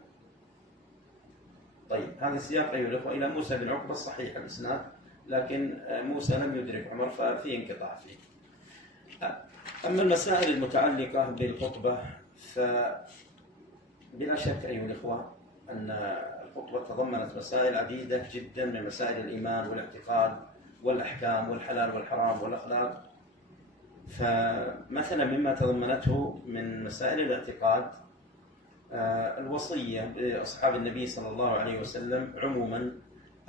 طيب، هذا السياق أيها الأخوة إلى موسى بن عقبة الصحيح الإسناد، لكن موسى لم يدرك عمر ففي انقطاع فيه. أما المسائل المتعلقة بالخطبة فبلا شك أيها الأخوة أن الخطبة تضمنت مسائل عديدة جدا من مسائل الإيمان والاعتقاد والأحكام والحلال والحرام والأخلاق. فمثلا مما تضمنته من مسائل الاعتقاد الوصية بأصحاب النبي صلى الله عليه وسلم عموما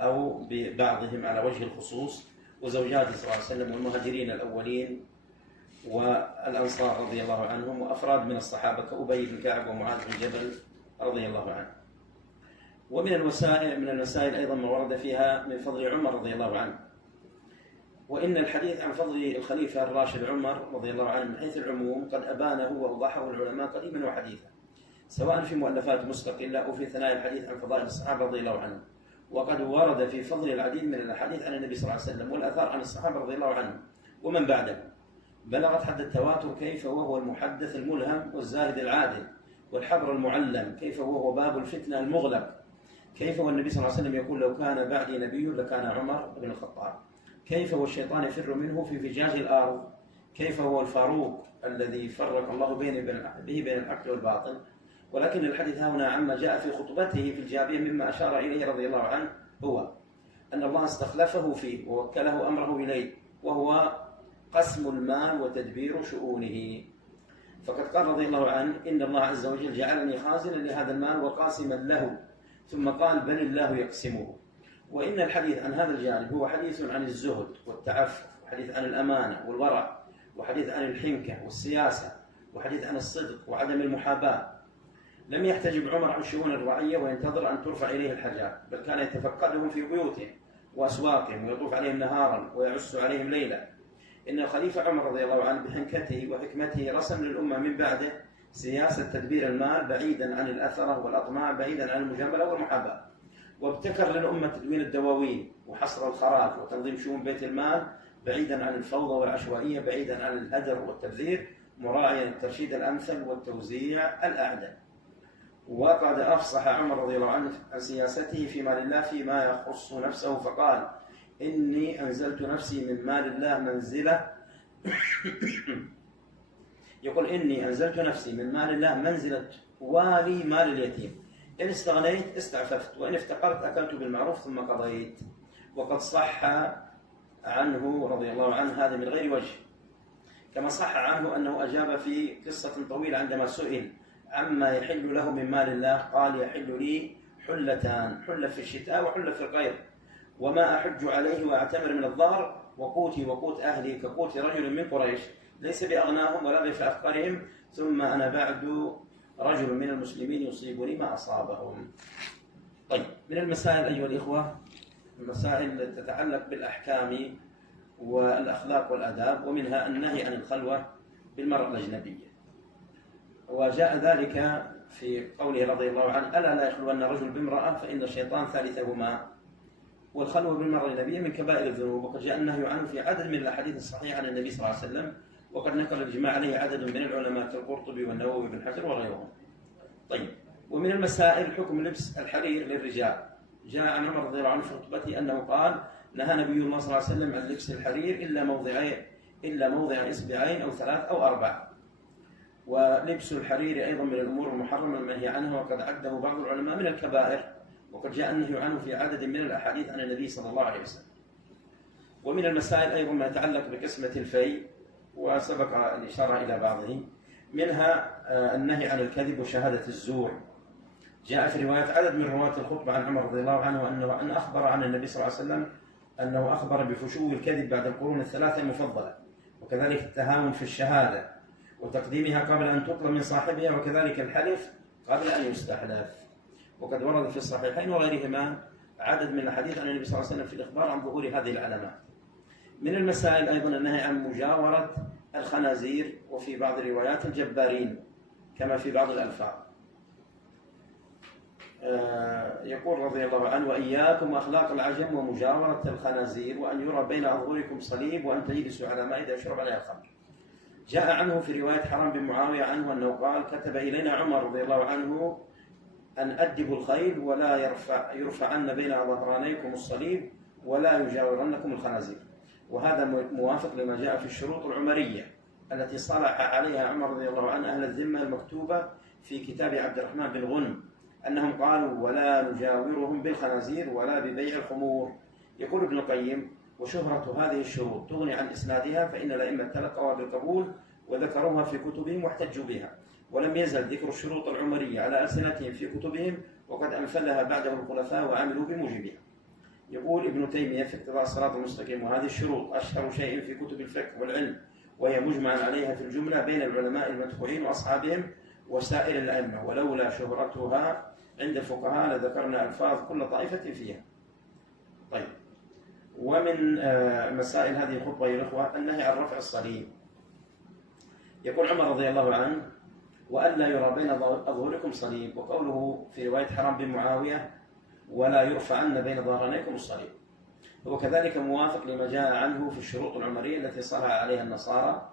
أو ببعضهم على وجه الخصوص، وزوجاته صلى الله عليه وسلم والمهاجرين الأولين والأنصار رضي الله عنهم، وأفراد من الصحابة كأبي بن كعب ومعاذ بن جبل رضي الله عنه. ومن المسائل أيضا ما ورد فيها من فضل عمر رضي الله عنه. وإن الحديث عن فضل الخليفة الراشد عمر رضي الله عنه من حيث العموم قد أبانه وأوضحه العلماء قديما وحديثا، سواء في مؤلفات مستقلة أو في ثنايا الحديث عن فضائل الصحابة رضي الله عنهم. وقد ورد في فضل العديد من الأحاديث عن النبي صلى الله عليه وسلم والآثار عن الصحابة رضي الله عنهم ومن بعدهم بلغت حد التواتر، كيف وهو المحدث الملهم والزاهد العادل والحبر المعلم، كيف وهو باب الفتنة المغلق، كيف والنبي صلى الله عليه وسلم يقول: لو كان بعدي نبي لكان عمر بن الخطاب، كيف والشيطان يفر منه في فجاج الأرض، كيف هو الفاروق الذي فرق الله به بين الحق والباطل. ولكن الحديث هنا عما جاء في خطبته في الجابية مما أشار إليه رضي الله عنه هو أن الله استخلفه فيه ووكله أمره إليه، وهو قسم المال وتدبير شؤونه. فقد قال رضي الله عنه: إن الله عز وجل جعلني خازنا لهذا المال وقاسما له، ثم قال بل الله يقسمه. وإن الحديث عن هذا الجانب هو حديث عن الزهد والتعفف، وحديث عن الأمانة والورع، وحديث عن الحنكة والسياسة، وحديث عن الصدق وعدم المحاباة. لم يحتجب عمر عن شؤون الرعية وينتظر أن ترفع إليه الحاجات، بل كان يتفقدهم في بيوتهم وأسواقهم ويطوف عليهم نهارا ويعس عليهم ليلا. إن الخليفة عمر رضي الله عنه بحنكته وحكمته رسم للأمة من بعده سياسة تدبير المال بعيدا عن الأثرة والأطماع، بعيدا عن المجاملة والمحاباة، وابتكر للأمة تدوين الدواوين وحصر الخراج وتنظيم شؤون بيت المال بعيدا عن الفوضى والعشوائية، بعيدا عن الهدر والتبذير، مراعيا الترشيد الأمثل والتوزيع الأعدل. وقد أفصح عمر رضي الله عنه عن سياسته في مال الله فيما يخص نفسه، فقال إني أنزلت نفسي من مال الله منزلة يقول إني أنزلت نفسي من مال الله منزلة والي مال اليتيم، إن استغنيت استعففت، وإن افتقرت أكلت بالمعروف ثم قضيت. وقد صح عنه رضي الله عنه هذا من غير وجه، كما صح عنه أنه أجاب في قصة طويلة عندما سئل عما يحل له من مال الله قال يحل لي حلتان، حلة في الشتاء وحلة في القير، وما أحج عليه وأعتمر من الظهر، وقوتي وقوت أهلي كقوت رجل من قريش ليس بأغناهم ولا في أفقارهم، ثم أنا بعد رجل من المسلمين يصيبني ما أصابهم. طيب، من المسائل أيها الإخوة المسائل تتعلق بالأحكام والأخلاق والآداب، ومنها النهي عن الخلوة بالمرأة الأجنبية. وجاء ذلك في قوله رضي الله عنه ألا لا يخلون رجل بامرأة فإن الشيطان ثالثهما. والخلوة بالمرأة الأجنبية من كبائر الذنوب، وقد جاء النهي عنه في عدد من الأحاديث الصحيحة عن النبي صلى الله عليه وسلم، وقد نقل الإجماع عليه عدد من العلماء كالقرطبي والنووي بن حجر وغيرهم. طيب، ومن المسائل حكم لبس الحرير للرجال. جاء عن عمر رضي الله عنه في خطبته أنه قال نهى نبي الله صلى الله عليه وسلم عن لبس الحرير إلا موضع إصبعين أو 3 أو 4. ولبس الحرير أيضا من الأمور المحرمة المنهي عنها، وقد عده بعض العلماء من الكبائر، وقد جاء النهي عنه في عدد من الأحاديث عن النبي صلى الله عليه وسلم. ومن المسائل أيضا ما يتعلق بقسمة الفيء، وسبق الإشارة إلى بعضه، منها النهي عن الكذب وشهادة الزور. جاء في روايات عدد من رواة الخطبة عن عمر رضي الله عنه أنه أخبر عن النبي صلى الله عليه وسلم أنه أخبر بفشو الكذب بعد القرون الثلاثة المفضلة، وكذلك التهاون في الشهادة وتقديمها قبل أن تطلب من صاحبها، وكذلك الحلف قبل أن يستحلف. وقد ورد في الصحيحين وغيرهما عدد من الحديث عن النبي صلى الله عليه وسلم في الإخبار عن ظهور هذه العلامات. من المسائل أيضا النهي عن مجاورة الخنازير، وفي بعض الروايات الجبارين كما في بعض الألفاظ. يقول رضي الله عنه وإياكم أخلاق العجم ومجاورة الخنازير، وأن يرى بين أظهركم صليب، وأن تجلسوا على مائدة يشرب عليها الخمر. جاء عنه في رواية حرام بن معاوية عنه أنه قال كتب إلينا عمر رضي الله عنه أن أدبوا الخيل ولا يرفعن بين ظهرانيكم الصليب ولا يجاورنكم الخنازير. وهذا موافق لما جاء في الشروط العمرية التي صلح عليها عمر رضي الله عنه أهل الذمة المكتوبة في كتاب عبد الرحمن بن غنم، أنهم قالوا ولا نجاورهم بالخنازير ولا ببيع الخمور. يقول ابن القيم وشهرة هذه الشروط تغني عن إسنادها، فإن الأئمة تلقوا بالقبول وذكروها في كتبهم واحتجوا بها، ولم يزل ذكر الشروط العمرية على ألسنتهم في كتبهم، وقد أنفذها بعده الخلفاء وعملوا بموجبها. يقول ابن تيمية في اقتضاء الصراط المستقيم وهذه الشروط أشهر شيء في كتب الفقه والعلم، وهي مجمع عليها في الجملة بين العلماء المدفوعين وأصحابهم وسائر الأئمة، ولولا شهرتها عند الفقهاء لذكرنا ألفاظ كل طائفة فيها. طيب، ومن مسائل هذه الخطبة يا الإخوة النهي عن رفع الصليب. يقول عمر رضي الله عنه وألا يرى بين أظهركم صليب، وقوله في رواية حرام بن معاوية ولا يرفعن بين ظهرانيكم الصليب، هو كذلك موافق لما جاء عنه في الشروط العمرية التي صلح عليها النصارى.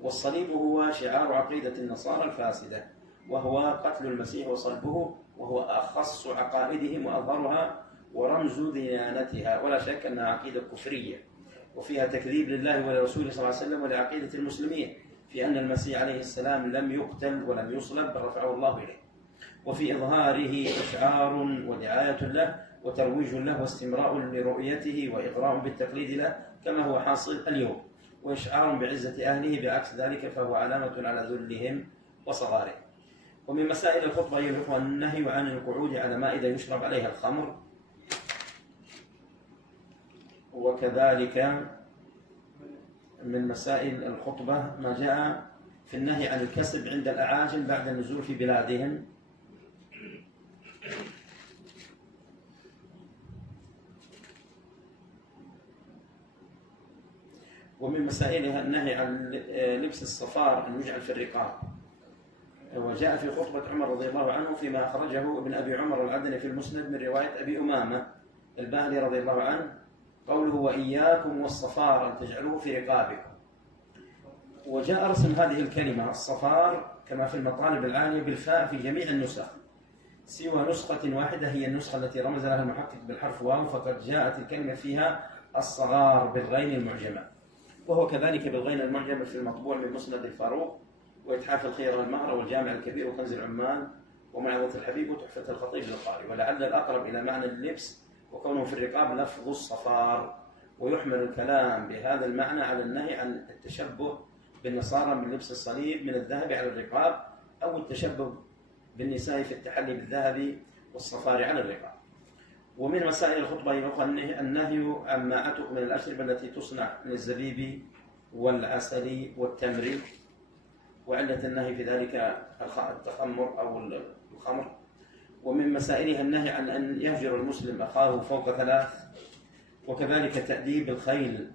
والصليب هو شعار عقيدة النصارى الفاسدة، وهو قتل المسيح وصلبه، وهو أخص عقائدهم وأظهرها ورمز ديانتها، ولا شك أنها عقيدة كفرية وفيها تكذيب لله ولرسوله صلى الله عليه وسلم ولعقيدة المسلمين في أن المسيح عليه السلام لم يقتل ولم يصلب بل رفعه الله إليه، وفي إظهاره إشعار ودعاية له وترويج له واستمراء لرؤيته وإغراء بالتقليد له كما هو حاصل اليوم، وإشعار بعزة أهله، بعكس ذلك فهو علامة على ذلهم وصغارهم. ومن مسائل الخطبة أيها الأخوة النهي عن القعود على مائدة يشرب عليها الخمر، وكذلك من مسائل الخطبة ما جاء في النهي عن الكسب عند الأعاجم بعد النزول في بلادهم. ومن مسائلها النهي عن لبس الصفار أن يجعل في الرقاب، وجاء في خطبة عمر رضي الله عنه فيما أخرجه ابن أبي عمر العدني في المسند من رواية أبي أمامة الباهلي رضي الله عنه قوله وإياكم والصفار أن تجعلوه في رقابكم. وجاء رسم هذه الكلمة الصفار كما في المطالب العالية بالفاء في جميع النسخ سوى نسخة واحدة هي النسخة التي رمز لها المحقق بالحرف واو، فقد جاءت الكلمة فيها الصغار بالغين المعجمة، وهو كذلك بالغين المعجمة في المطبوع من مسند الفاروق وإتحاف الخير والمهرة والجامع الكبير وكنز العمان ومعظة الحبيب وتحفة الخطيب للقارئ. ولعل الأقرب إلى معنى اللبس وكونه في الرقاب لفظ الصفار، ويحمل الكلام بهذا المعنى على النهي عن التشبه بالنصارى من لبس الصليب من الذهب على الرقاب، أو التشبه بالنساء في التحلي بالذهب والصفار على الرقاب. ومن مسائل الخطبة أيها النهي عما عتق من الأشربة التي تصنع من الزبيب والعسل والتمر، وعلة النهي في ذلك التخمر أو الخمر. ومن مسائلها النهي عن أن يهجر المسلم أخاه فوق 3، وكذلك تأديب الخيل،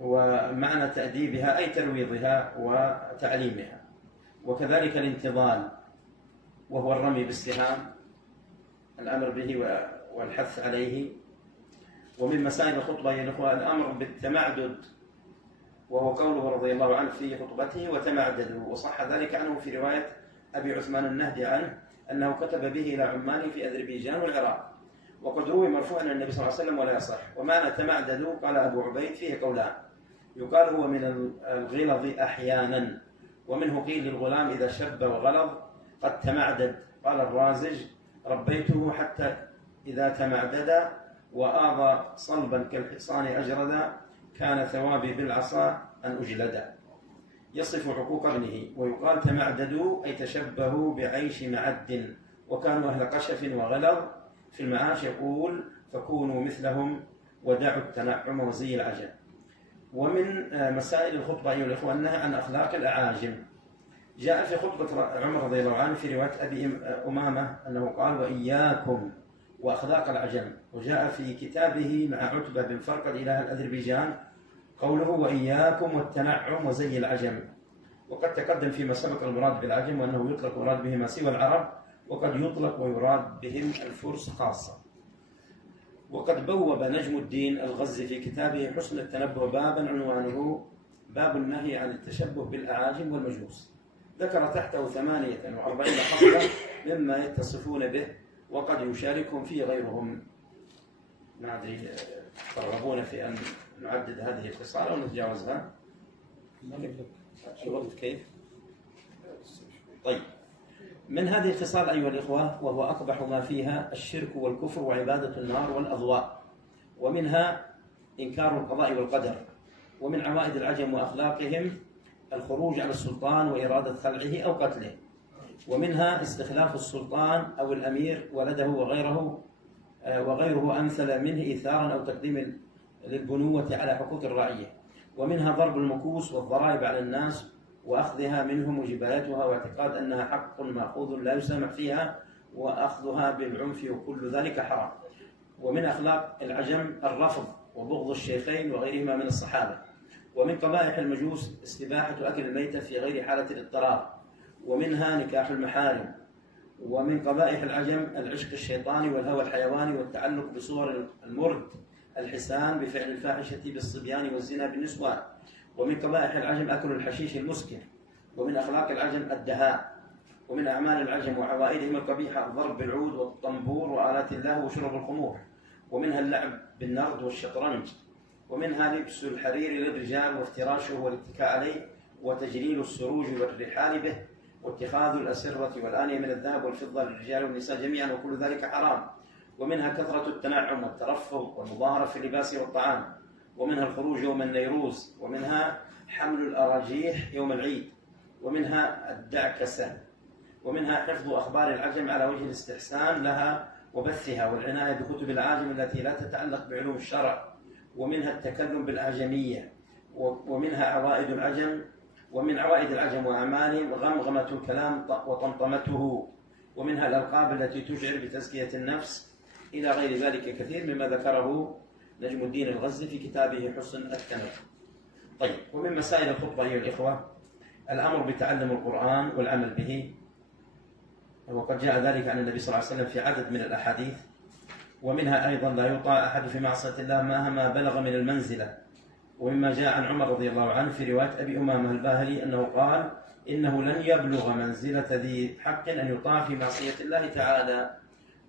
ومعنى تأديبها أي ترويضها وتعليمها، وكذلك الانتظال وهو الرمي بالسهام الأمر به والحث عليه. ومن مسائل الخطبة يا الأخوة الأمر بالتمعدد، وهو قوله رضي الله عنه في خطبته وتمعددوا، وصح ذلك عنه في رواية أبي عثمان النهدي عنه أنه كتب به إلى عماله في أذربيجان والعراق، وقد روي مرفوعا عن النبي صلى الله عليه وسلم ولا يصح. ومعنى تمعددوا قال أبو عبيد فيه قولان، يقال هو من الغلظ أحيانا، ومنه قيل للغلام إذا شب وغلظ قد تمعدد. قال الرازج ربيته حتى إذا تمعدد وآضى صلبا كالحصان أجردا كان ثوابي بالعصا أن أجلدا، يصف حقوق ابنه. ويقال تمعددوا أي تشبهوا بعيش معد، وكانوا أهل قشف وغلظ. في المعاش يقول فكونوا مثلهم ودعوا التنعم وزي العجم. ومن مسائل الخطبة أيها الأخوة النهي عن أخلاق الأعاجم. جاء في خطبة عمر رضي الله عنه في رواية أبي أمامة أنه قال وإياكم وأخلاق العجم. وجاء في كتابه مع عتبة بن فرقد إله الأذربيجان قوله وإياكم والتنعم وزي العجم. وقد تقدم فيما سبق المراد بالعجم وأنه يطلق مراد به ما سوى العرب، وقد يطلق ويراد بهم الفرس خاصة. وقد بوب نجم الدين الغزي في كتابه حسن التنبه بابا عنوانه باب النهي عن التشبه بالأعاجم والمجوس، ذكر تحته 48 خصلة مما يتصفون به وقد يشاركهم فيه غيرهم. ما أدري ترغبون في أن نعدد هذه الخصال أو نتجاوزها؟ الوقت كيف؟ طيب، من هذه الخصال أيها الإخوة وهو أقبح ما فيها الشرك والكفر وعبادة النار والأضواء، ومنها إنكار القضاء والقدر. ومن عوائد العجم وأخلاقهم الخروج على السلطان وإرادة خلعه أو قتله. ومنها استخلاف السلطان أو الأمير ولده وغيره أمثل منه إيثارا أو تقديم للبنوة على حقوق الرعية. ومنها ضرب المكوس والضرائب على الناس وأخذها منهم وجبايتها، واعتقاد أنها حق مأخوذ لا يسامح فيها، وأخذها بالعنف، وكل ذلك حرام. ومن أخلاق العجم الرفض وبغض الشيخين وغيرهما من الصحابة. ومن قبائح المجوس استباحة أكل الميتة في غير حالة الاضطرار، ومنها نكاح المحارم. ومن قبائح العجم العشق الشيطاني والهوى الحيواني والتعلق بصور المرد الحسان بفعل الفاحشة بالصبيان والزنا بالنسوان. ومن قبائح العجم أكل الحشيش المسكر. ومن أخلاق العجم الدهاء. ومن أعمال العجم وعوائدهم القبيحة الضرب بالعود والطنبور وآلات الله وشرب الخمور. ومنها اللعب بالنرد والشطرنج. ومنها لبس الحرير للرجال وافتراشه والاتكاء عليه وتجليل السروج والرحال به، واتخاذ الأسرة والآنية من الذهب والفضة للرجال والنساء جميعا، وكل ذلك حرام. ومنها كثرة التنعم والترفه والمظاهرة في اللباس والطعام. ومنها الخروج يوم النيروز. ومنها حمل الأراجيح يوم العيد. ومنها الدعكسة ومنها حفظ أخبار العجم على وجه الاستحسان لها وبثها، والعناية بكتب العاجم التي لا تتعلق بعلوم الشرع، ومنها التكلم بالأعجمية، ومنها عوائد العجم، ومن عوائد العجم وأعمالهم غمغمة الكلام وطمطمته، ومنها الألقاب التي تشعر بتزكية النفس، إلى غير ذلك كثير مما ذكره نجم الدين الغزي في كتابه حسن التنبؤ. طيب، ومن مسائل الخطبة أيها الإخوة الأمر بتعلم القرآن والعمل به، وقد جاء ذلك عن النبي صلى الله عليه وسلم في عدد من الأحاديث. ومنها أيضا لا يطاع أحد في معصية الله مهما بلغ من المنزلة. ومما جاء عن عمر رضي الله عنه في رواية أبي أمامة الباهلي أنه قال: إنه لن يبلغ منزلة ذي حق أن يطاع في معصية الله تعالى.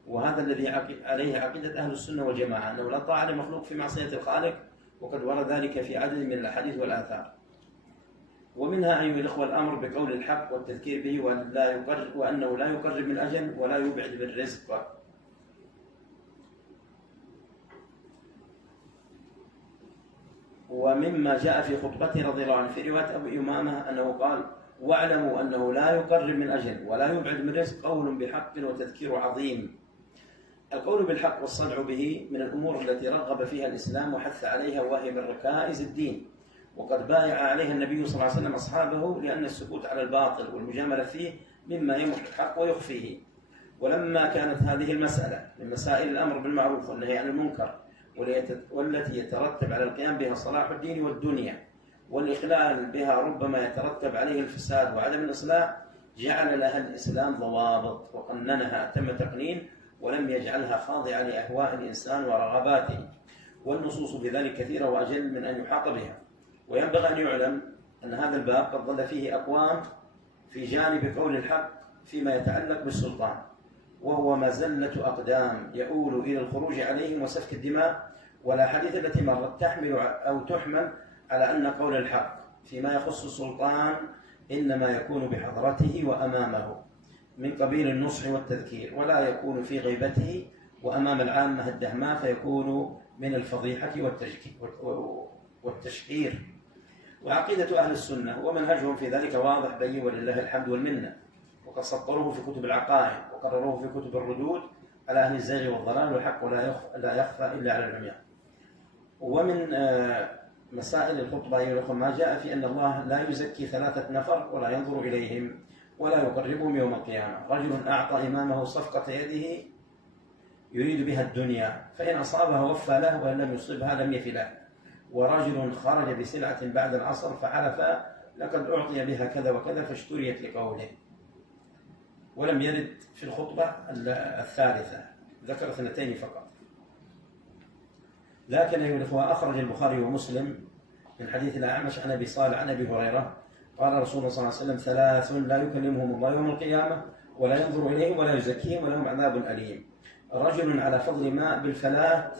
وهذا الذي عليه عقيدة أهل السنة والجماعة، أنه لا طاعة لمخلوق في معصية الخالق، وقد ورد ذلك في عدد من الأحاديث والآثار. ومنها أيها الأخوة الأمر بقول الحق والتذكير به، وأنه لا يقرب من الأجل ولا يبعد بالرزق. ومما جاء في خطبته رضي الله عنه في رواية أبي أمامة أنه قال: واعلموا أنه لا يقرب من أجل ولا يبعد من رزق قول بحق وتذكير عظيم. القول بالحق والصدع به من الأمور التي رغب فيها الإسلام وحث عليها، وهي من ركائز الدين، وقد بايع عليها النبي صلى الله عليه وسلم أصحابه، لأن السكوت على الباطل والمجاملة فيه مما يمحو الحق ويخفيه. ولما كانت هذه المسألة من مسائل الأمر بالمعروف والنهي عن المنكر، والتي يترتب على القيام بها صلاح الدين والدنيا، والإخلال بها ربما يترتب عليه الفساد وعدم الإصلاح، جعل لها الإسلام ضوابط وقننها أتم تقنين، ولم يجعلها خاضعة لأهواء الإنسان ورغباته. والنصوص بذلك كثيرة وأجل من أن يحاط بها. وينبغي أن يعلم أن هذا الباب قد ظل فيه أقوام في جانب قول الحق فيما يتعلق بالسلطان، وهو مزلة أقدام يؤول إلى الخروج عليهم وسفك الدماء. والأحاديث التي مرت تحمل أو تحمل على أن قول الحق فيما يخص السلطان إنما يكون بحضرته وأمامه من قبيل النصح والتذكير، ولا يكون في غيبته وأمام العامة الدهماء، فيكون من الفضيحة والتشهير. وعقيدة أهل السنة ومنهجهم في ذلك واضح بين ولله الحمد والمنة، وقد سطروه في كتب العقائد وقرروه في كتب الردود على أهل الزيغ والضلال، والحق لا يخفى إلا على العميان. ومن مسائل الخطبة أيها الأخوة ما جاء في أن الله لا يزكي 3 نفر ولا ينظر إليهم ولا يقربهم يوم القيامة: رجل أعطى إمامه صفقة يده يريد بها الدنيا، فإن أصابها وفى له، وإن لم يصبها لم يفي له. ورجل خرج بسلعة بعد العصر فحلف: لقد أعطي بها كذا وكذا، فاشتريت لقوله. ولم يرد في الخطبة الثالثة، ذكر 2 فقط. لكن أيها الأخوة أخرج البخاري ومسلم من حديث الأعمش عن أبي صالح عن أبي هريرة قال رسول الله صلى الله عليه وسلم: 3 لا يكلمهم الله يوم القيامة ولا ينظر إليهم ولا يزكيهم ولهم عذاب أليم: رجل على فضل ماء بالفلاة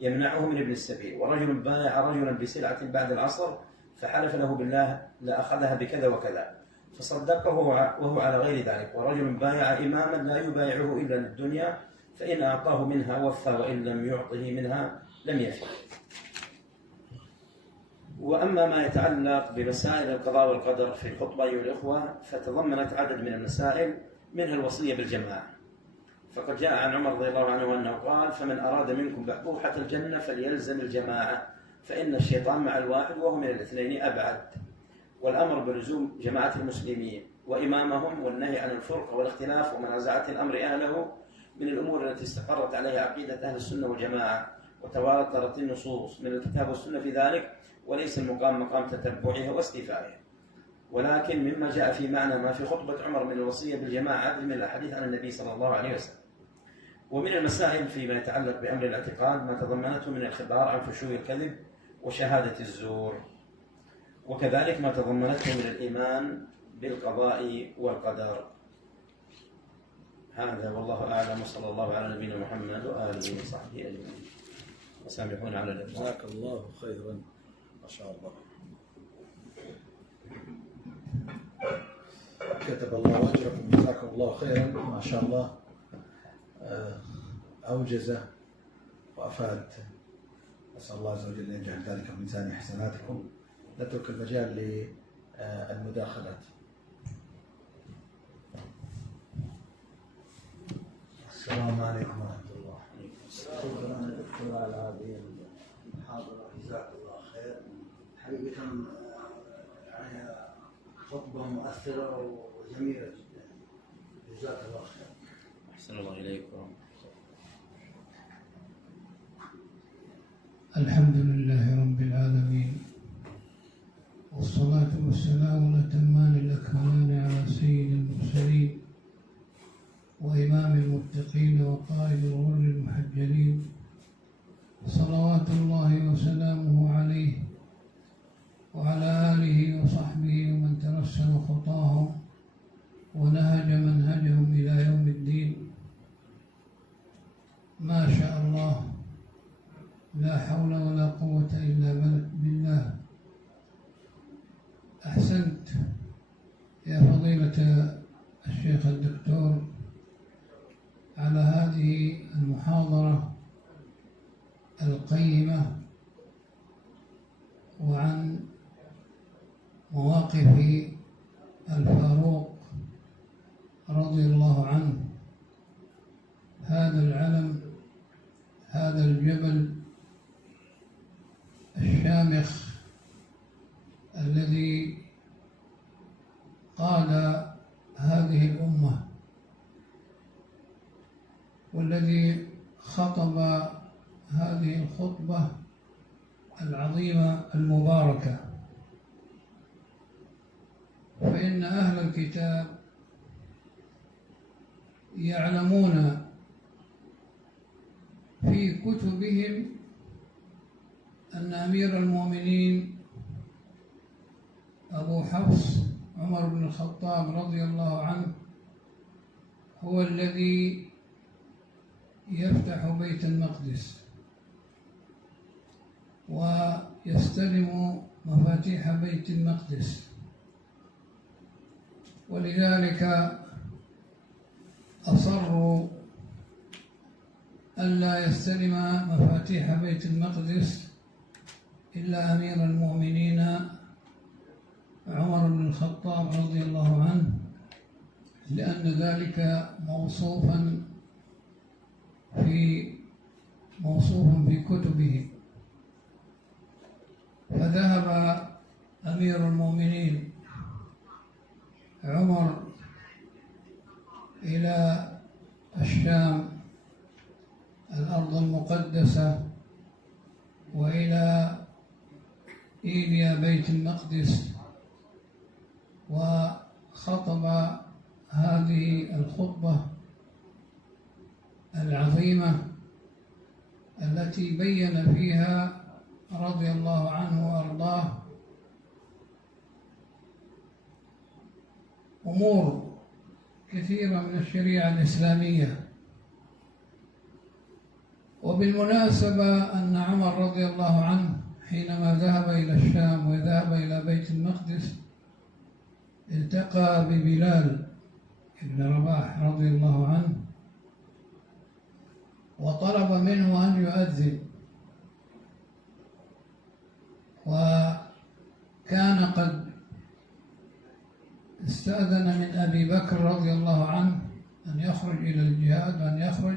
يمنعه من ابن السبيل، ورجل بايع رجلا بسلعة بعد العصر فحلف له بالله لأخذها بكذا وكذا فصدقه وهو على غير ذلك، ورجل بايع إماما لا يبايعه إلا للدنيا، فإن أعطاه منها وفى، وإن لم يعطه منها لم يفي. وأما ما يتعلق بمسائل القضاء والقدر في الخطبة أيها الأخوة فتضمنت عدد من المسائل، منها الوصية بالجماعة. فقد جاء عن عمر رضي الله عنه أنه قال: فمن أراد منكم بحبوحة الجنة فليلزم الجماعة، فإن الشيطان مع الواحد وهو من الاثنين أبعد. والأمر بلزوم جماعة المسلمين وإمامهم، والنهي عن الفرقة والاختلاف ومنازعة الأمر أهله من الأمور التي استقرت عليها عقيدة أهل السنة والجماعة، وتواترت النصوص من الكتاب والسنة في ذلك، وليس المقام مقام تتبعها واستيفائها. ولكن مما جاء في معنى ما في خطبة عمر من الوصية بالجماعة عدد من الأحاديث عن النبي صلى الله عليه وسلم. ومن المسائل فيما يتعلق بأمر الاعتقاد ما تضمنته من الخبار عن فشو الكذب وشهادة الزور، وكذلك ما تضمنته من الإيمان بالقضاء والقدر. هذا والله أعلم، وصلى الله على نبينا محمد وآله وصحبه أجمعين. وسامحونا على الإطلاق. جزاك الله خيرا، ما شاء الله. كتب الله أجركم، جزاكم الله خيرا، ما شاء الله. أوجز وأفاد. أسأل الله عز وجل أن يجعل ذلك في ميزان حسناتكم. نترك المجال للمداخلات. السلام عليكم ورحمة الله. شكرا دكتور على هذه المحاضرة، جزاك الله خير. حقيقة يعني خطبة مؤثرة وجميلة جدا، جزاك الله خير. أحسن الله إليكم. الحمد لله رب العالمين، والصلاة والسلام الأتمان الأكملان على سيد المرسلين وإمام المتقين وقائد الغر المحجلين، صلوات الله وسلامه عليه وعلى آله وصحبه ومن ترسم خطاهم ونهج منهجهم إلى يوم الدين. ما شاء الله، لا حول ولا قوة إلا بالله. أحسنت يا فضيلة الشيخ الدكتور على هذه المحاضرة القيمة وعن مواقف الفاروق رضي الله عنه. هذا العلم، هذا الجبل الشامخ الذي قاد هذه الأمة، والذي خطب هذه الخطبة العظيمة المباركة. فإن أهل الكتاب يعلمون في كتبهم أن أمير المؤمنين أبو حفص عمر بن الخطاب رضي الله عنه هو الذي يفتح بيت المقدس ويستلم مفاتيح بيت المقدس، ولذلك أصروا ألا يستلم مفاتيح بيت المقدس إلا أمير المؤمنين عمر بن الخطاب رضي الله عنه، لأن ذلك موصوف في كتبه. فذهب أمير المؤمنين عمر إلى الشام الأرض المقدسة وإلى إيليا بيت المقدس، وخطب هذه الخطبة العظيمة التي بين فيها رضي الله عنه وأرضاه أمور كثيرة من الشريعة الإسلامية. وبالمناسبة أن عمر رضي الله عنه حينما ذهب إلى الشام وذهب إلى بيت المقدس التقى ببلال بن رباح رضي الله عنه وطلب منه أن يؤذن، وكان قد استأذن من أبي بكر رضي الله عنه أن يخرج إلى الجهاد وأن يخرج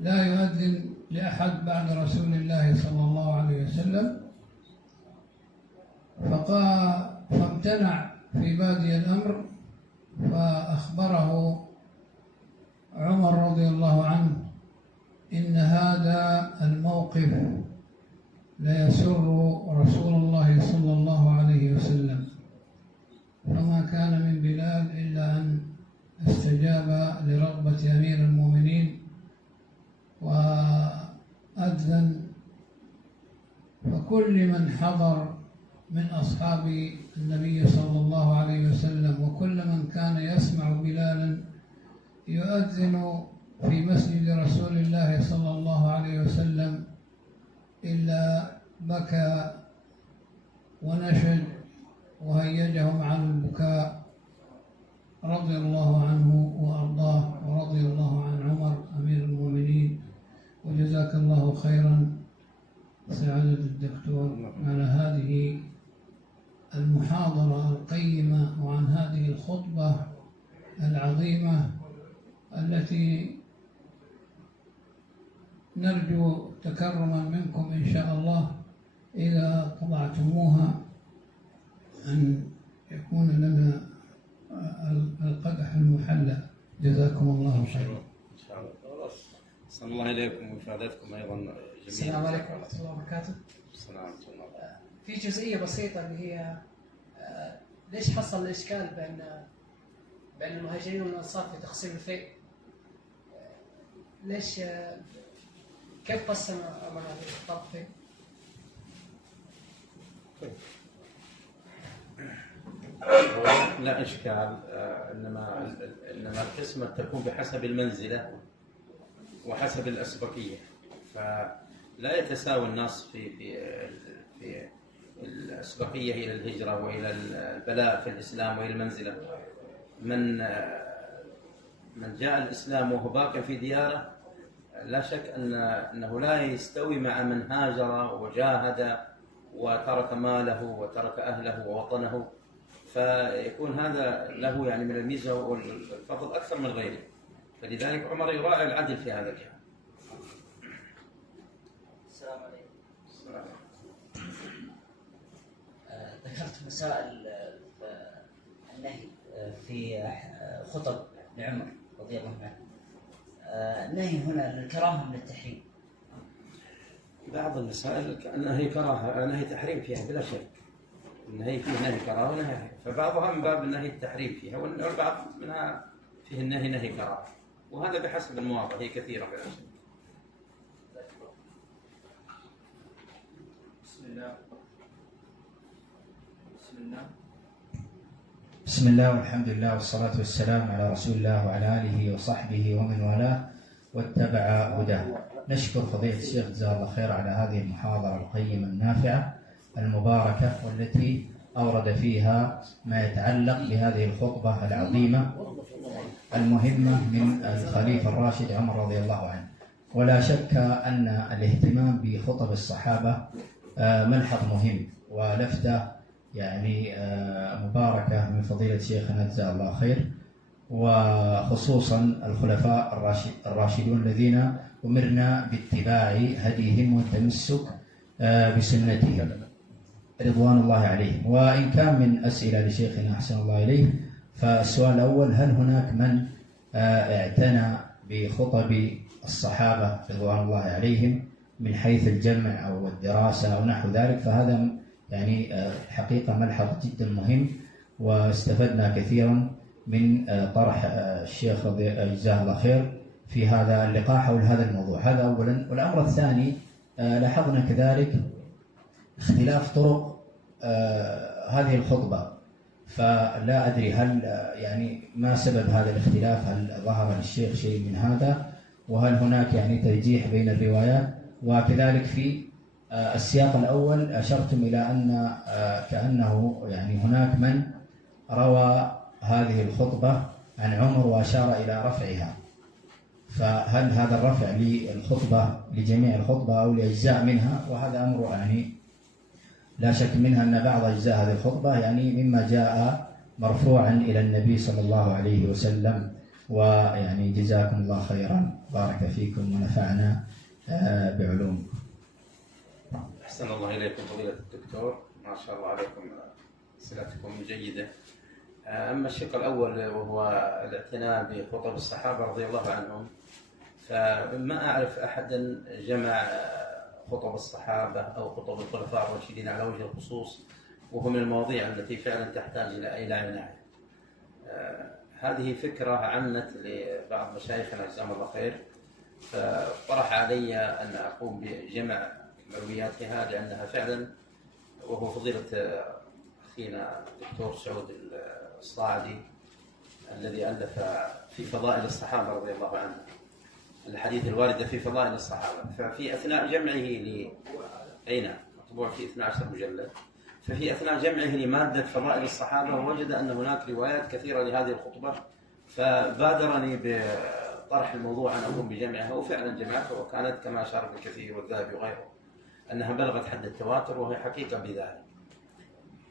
لا يؤذن لأحد بعد رسول الله صلى الله عليه وسلم، فامتنع في بادي الأمر. فأخبره عمر رضي الله عنه إن هذا الموقف لا يسر رسول الله صلى الله عليه وسلم، فما كان من بلال إلا أن استجاب لرغبة أمير المؤمنين وأذن. فكل من حضر من أصحاب النبي صلى الله عليه وسلم وكل من كان يسمع بلالا يؤذن في مسجد رسول الله صلى الله عليه وسلم إلا بكى ونشد وهيجهم على البكاء رضي الله عنه وأرضاه، ورضي الله عن عمر أمير المؤمنين. وجزاك الله خيرا سعادة الدكتور على هذه المحاضرة القيمة وعن هذه الخطبة العظيمة التي نرجو تكرما منكم إن شاء الله إذا طبعتموها أن يكون لنا القدح المحلى. جزاكم الله خيرا. إن شاء الله. صلى الله إليكم وإفادتكم أيضا جميعا. السلام عليكم ورحمة الله وبركاته. السلام ورحمة الله. في جزئية بسيطة اللي هي ليش حصل الإشكال بين المهاجرين والأنصار في تقسيم الفيء؟ ليش كيف قسم عمر هذه الطرفين؟ لا إشكال، إنما القسمة تكون بحسب المنزلة وحسب الأسبقية، فلا يتساوي الناس في الأسبقية إلى الهجرة وإلى البلاء في الإسلام وإلى المنزلة. من جاء الإسلام وهو باق في دياره لا شك أنه لا يستوي مع من هاجر وجاهد وترك ماله وترك أهله ووطنه، فيكون هذا له يعني من الميزة والفضل أكثر من غيره، فلذلك عمر يراعي العدل في هذا الجانب. السلام عليكم. السلام عليكم. ذكرت مسائل النهي في خطب لعمر رضي الله عنه. النهي هنا للكراهة من التحريم. بعض المسائل كأنها هي كراهة، نهي تحريم فيها بلا شك. النهي فيه نهي كراهة ونهي تحريم، فبعضها من باب النهي التحريم فيها، والبعض منها فيه النهي نهي كراهة، وهذا بحسب المواضع، هي كثيرة بلا شك. بسم الله والحمد لله والصلاة والسلام على رسول الله وعلى آله وصحبه ومن والاه واتبع هداه. نشكر فضيلة الشيخ جزاه الله خير على هذه المحاضرة القيمة النافعة المباركة، والتي أورد فيها ما يتعلق بهذه الخطبة العظيمة المهمة من الخليفة الراشد عمر رضي الله عنه. ولا شك أن الاهتمام بخطب الصحابة ملحظ مهم ولفتة يعني مباركة من فضيلة شيخنا جزاه الله خير، وخصوصا الخلفاء الراشدون الذين أمرنا باتباع هديهم والتمسك بسنتهم رضوان الله عليهم. وإن كان من أسئلة لشيخنا أحسن الله إليه، فالسؤال الأول: هل هناك من اعتنى بخطب الصحابة رضوان الله عليهم من حيث الجمع أو الدراسة أو نحو ذلك؟ فهذا يعني الحقيقة ملحظ جدا مهم، واستفدنا كثيرا من طرح الشيخ جزاه الله خير في هذا اللقاء حول هذا الموضوع. هذا أولا. والأمر الثاني، لاحظنا كذلك اختلاف طرق هذه الخطبة، فلا أدري هل يعني ما سبب هذا الاختلاف؟ هل ظهر للشيخ شيء من هذا؟ وهل هناك يعني ترجيح بين الروايات؟ وكذلك في السياق الأول أشرتم إلى أن كأنه يعني هناك من روى هذه الخطبة عن عمر وأشار إلى رفعها، فهل هذا الرفع للخطبة لجميع الخطبة أو لأجزاء منها؟ وهذا أمر يعني لا شك منها أن بعض أجزاء هذه الخطبة يعني مما جاء مرفوعا إلى النبي صلى الله عليه وسلم. ويعني جزاكم الله خيرا، بارك فيكم ونفعنا بعلومكم. أحسن الله إليكم فضيلة الدكتور، ما شاء الله عليكم، أسئلتكم جيدة. أما الشق الأول وهو الاعتناء بخطب الصحابة رضي الله عنهم، فما أعرف أحدا جمع خطب الصحابة أو خطب الخلفاء الراشدين على وجه الخصوص، وهو من المواضيع التي فعلا تحتاج إلى عناية. هذه فكرة عنت لبعض مشايخنا جزاهم الله خير، فطرح علي أن أقوم بجمع مروياتها، لأنها فعلا، وهو فضيلة أخينا الدكتور سعود الصاعدي الذي ألف في فضائل الصحابة رضي الله عنهم، الحديث الواردة في فضائل الصحابة، ففي أثناء جمعه أين مطبوع في 12 مجلد، ففي أثناء جمعه لمادة فضائل الصحابة وجد أن هناك روايات كثيرة لهذه الخطبة، فبادرني بطرح الموضوع أن أقوم بجمعها، وفعلا جمعتها، وكانت كما أشار ابن كثير والذهبي وغيره أنها بلغت حد التواتر، وهي حقيقة بذلك.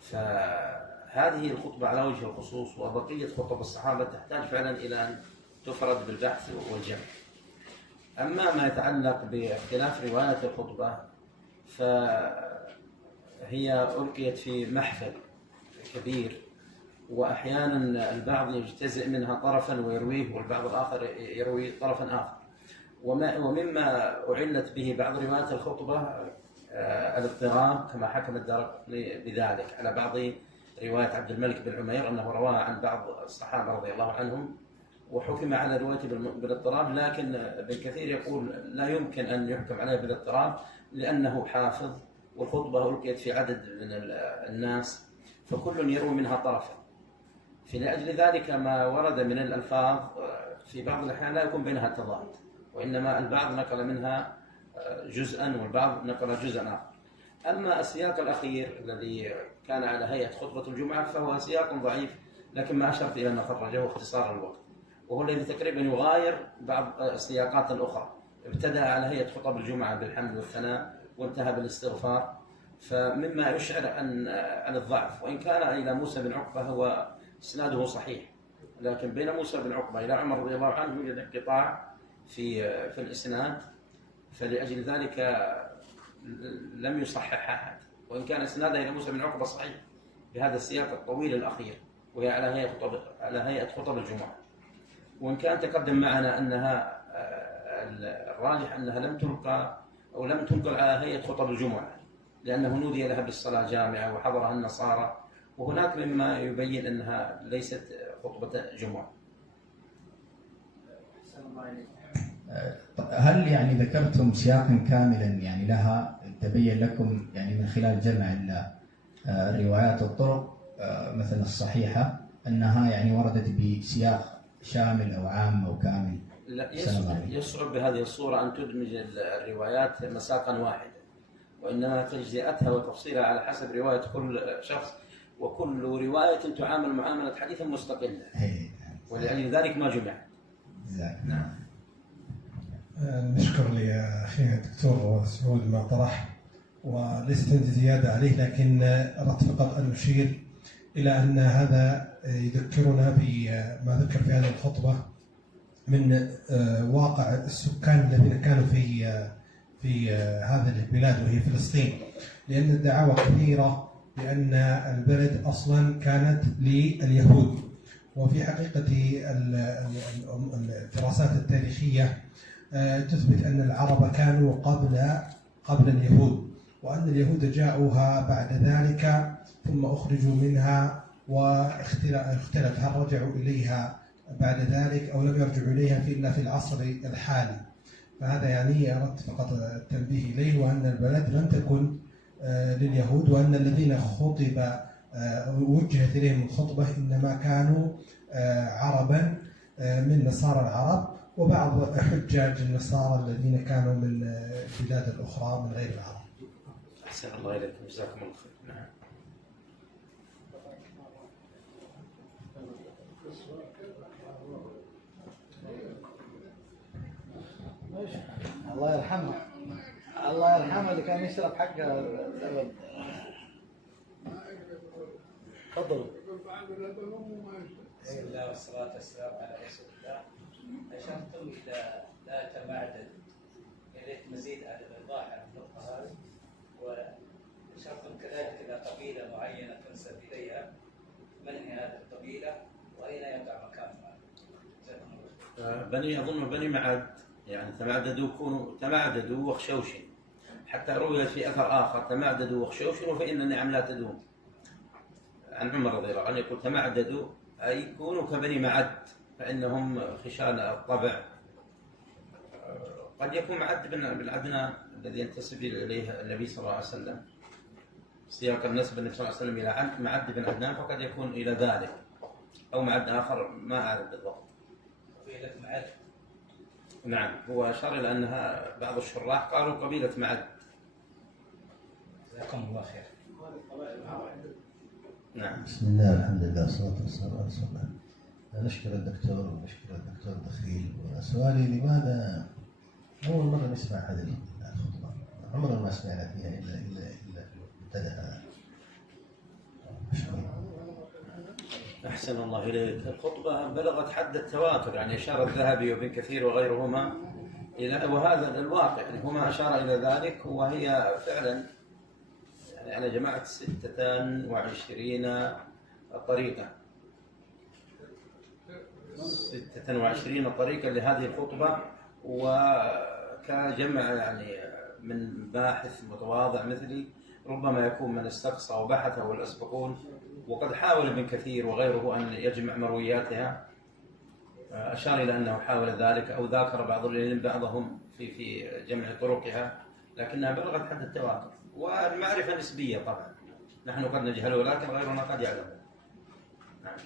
فهذه الخطبة على وجه الخصوص، وبقية خطب الصحابة تحتاج فعلا إلى أن تفرد بالبحث والجمع. أما ما يتعلق باختلاف رواية الخطبة فهي ألقيت في محفل كبير، وأحيانا البعض يجتزئ منها طرفا ويرويه، والبعض الآخر يروي طرفا آخر. ومما أعلت به بعض روايات الخطبة الاضطراب، كما حكم الدارقطني بذلك على بعض رواية عبد الملك بن عمير أنه رواها عن بعض الصحابة رضي الله عنهم، وحكم على روايته بالاضطراب. لكن ابن كثير يقول لا يمكن أن يحكم عليه بالاضطراب لأنه حافظ، والخطبة ألقيت في عدد من الناس فكل يروي منها طرفا. فلأجل ذلك ما ورد من الألفاظ في بعض الأحيان لا يكون بينها تضاد، وإنما البعض نقل منها جزءا والبعض نقل جزءا آخر. أما السياق الأخير الذي كان على هيئة خطبة الجمعة فهو سياق ضعيف، لكن ما أشرت إلى أن خرجه اختصار الوقت، وهو الذي تقريبا يغاير بعض السياقات الأخرى. ابتدأ على هيئة خطب الجمعة بالحمد والثناء وانتهى بالاستغفار، فمما يشعر عن الضعف. وإن كان إلى موسى بن عقبة هو إسناده صحيح، لكن بين موسى بن عقبة إلى عمر رضي الله عنه يوجد انقطاع في الإسناد، فلأجل ذلك لم يصحح أحد، وإن كان إسناده إلى موسى بن عقبة صحيح بهذا السياق الطويل الأخير، وهي على هيئة خطب الجمعة. وإن كان تقدم معنا أنها الراجح أنها لم تلقى أو لم تنقل على هيئة خطب الجمعة، لأنه نودي لها بالصلاة جامعة وحضرها النصارى، وهناك مما يبين أنها ليست خطبة جمعة. هل يعني ذكرتم سياقا كاملا يعني لها تبين لكم يعني من خلال جمع الروايات الطرق مثلا الصحيحة أنها يعني وردت بسياق شامل أو عام أو كامل؟ لا، يصعب بهذه الصورة أن تدمج الروايات مساقا واحدا، وإنما تجزئتها وتفصيلها على حسب رواية كل شخص، وكل رواية تعامل معاملة حديث مستقلة، ولأجل ذلك ما جمع. نعم. نشكر لأخينا الدكتور سعود ما طرح، وليست عندي زيادة عليه، لكن أردت فقط أن أشير إلى أن هذا يذكرنا بما ذكر في هذه الخطبة من واقع السكان الذين كانوا في هذه البلاد وهي فلسطين، لأن الدعاوى كثيرة بأن البلد أصلا كانت لليهود، وفي حقيقة الدراسات التاريخية تثبت أن العرب كانوا قبل اليهود، وأن اليهود جاءوها بعد ذلك ثم أخرجوا منها واختلف هل رجعوا إليها بعد ذلك أو لم يرجعوا إليها إلا في العصر الحالي. فهذا يعني أردت فقط التنبيه إليه، وأن البلد لم تكن لليهود، وأن الذين وجهت إليهم الخطبة إنما كانوا عربا من نصارى العرب وبعض حجاج النصارى الذين كانوا من البلاد الأخرى من غير العرب. أحسن الله إليكم، جزاكم الله خير. نعم. الله يرحمه، الله يرحمه اللي كان يشرب حقه الأبد. تفضلوا. بسم الله والصلاة والسلام على رسول الله. أشرتم إلى لا تمعدد، يريد مزيد على الإيضاح عن النقطة هذه، وأشرتم كذلك إلى قبيلة معينة تنسب إليها، من هي هذه القبيلة وأين يقع مكانها؟ بني معد، يعني تمعددوا وخشوشن، حتى روي في أثر آخر تمعددوا وخشوشن وفإن النعم لا تدوم، عن عمر رضي الله عنه يقول تمعددوا أي كونوا كبني معد فإنهم خشان الطبع. قد يكون معد بن عدنان الذي ينتسب إليه النبي صلى الله عليه وسلم، سياق النسب النبي صلى الله عليه وسلم إلى معد بن عدنان، فقد يكون إلى ذلك أو معد آخر ما أعرف بالضبط. قبيلة معد. نعم، هو أشار إلى أنها بعض الشراح قالوا قبيلة معد. جزاكم الله خير. نعم. بسم الله الحمد لله والصلاة والسلام على رسول الله. نشكر الدكتور ونشكر الدكتور دخيل. وسؤالي لماذا أول مرة نسمع هذه الخطبة؟ عمرنا ما سمعنا فيها إلا في مبتدأ. أحسن الله إليك. الخطبة بلغت حد التواتر، يعني أشار الذهبي وابن كثير وغيرهما وهذا الواقع يعني هو ما أشار إلى ذلك، وهي فعلا يعني أنا جمعت 26 طريقة 26 طريقة لهذه الخطبة، وكجمع يعني من باحث متواضع مثلي ربما يكون من استقصى وبحث والأسبقون، وقد حاول ابن كثير وغيره أن يجمع مروياتها، أشار إلى أنه حاول ذلك أو ذاكر بعض العلم بعضهم في جمع طرقها، لكنها بلغت حد التواتر، والمعرفة نسبية طبعا، نحن قد نجهله ولكن غيرنا قد يعلمه. نعم.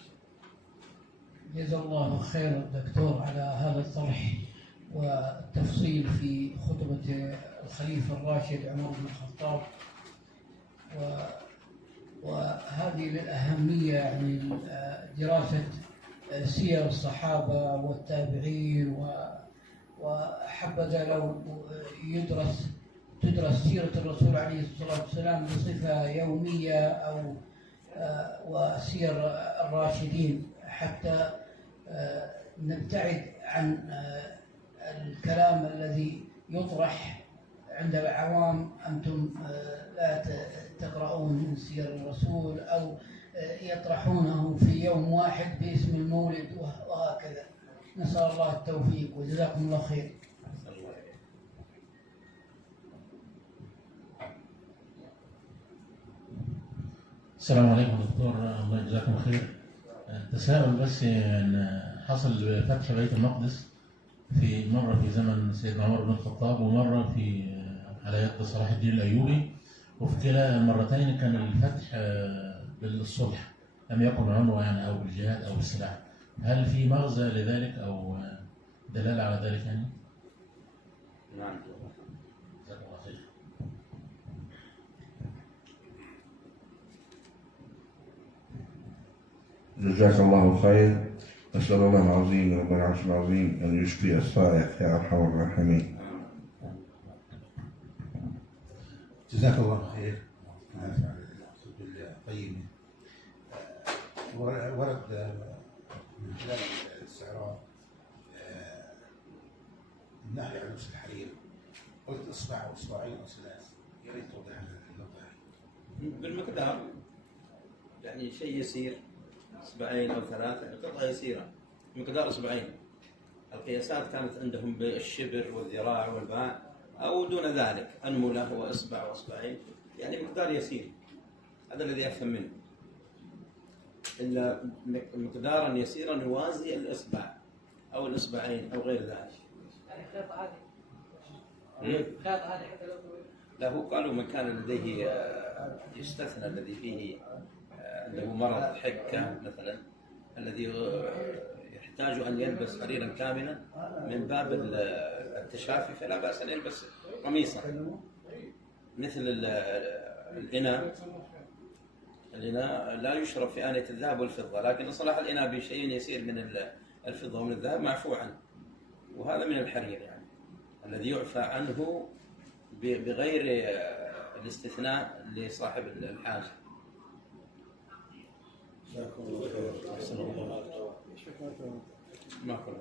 جزا الله خير الدكتور على هذا الطرح والتفصيل في خطبة الخليفة الراشد عمر بن الخطاب، وهذه للأهمية يعني دراسة سير الصحابة والتابعين، وحبذا لو تدرس سيرة الرسول عليه الصلاة والسلام بصفة يومية أو وسير الراشدين، حتى نبتعد عن الكلام الذي يطرح عند العوام. أنتم لا تقرؤون من سير الرسول أو يطرحونه في يوم واحد باسم المولد وهكذا. نسأل الله التوفيق وجزاكم الله خير. السلام عليكم دكتور، الله يجزاكم خير. تساؤل بس، ان حصل فتح بيت المقدس في مرة في زمن سيدنا عمر بن الخطاب ومرة على يد صلاح الدين الأيوبي، وفي كلا المرتين كان الفتح بالصلح، لم يكن عنوة يعني أو بالجهاد أو بالسلاح. هل في مغزى لذلك أو دلالة على ذلك يعني؟ نعم. جزاك الله خير. جزاك الله خير. أسأل الله العظيم رب العرش العظيم أن يشفي الصائع يا أرحم الراحمين. جزاك الله خير. طيب، ورد من خلال الاستعراض النهي عن لبس الحرير، قلت اصبع او اصبعين او ثلاث، يا ريت توضح لنا النقطه. بالمقدار يعني شيء يسير، اصبعين او ثلاثه، قطعه يسيره مقدار اصبعين. القياسات كانت عندهم بالشبر والذراع والباع او دون ذلك، انمله واصبع واصبعين، يعني مقدار يسير. هذا الذي افهم منه، الا مقدارا يسيرا يوازي الاصبع او الاصبعين او غير ذلك. يعني خيط عادي. خيط عادي حتى لو لا، هو قالوا من كان لديه يستثنى الذي فيه عنده مرض حكة مثلا، الذي يحتاج أن يلبس حريرا كاملا من باب التشافي، فلا بأس أن يلبس قميصا. مثل الإناء لا يشرب في آنية الذهب والفضة، لكن صلاح الإناء بشيء يسير من الفضة ومن الذهب معفو عنه، وهذا من الحرير يعني الذي يعفى عنه بغير الاستثناء لصاحب الحاجة. جزاكم الله خير. أحسن الله. ما كل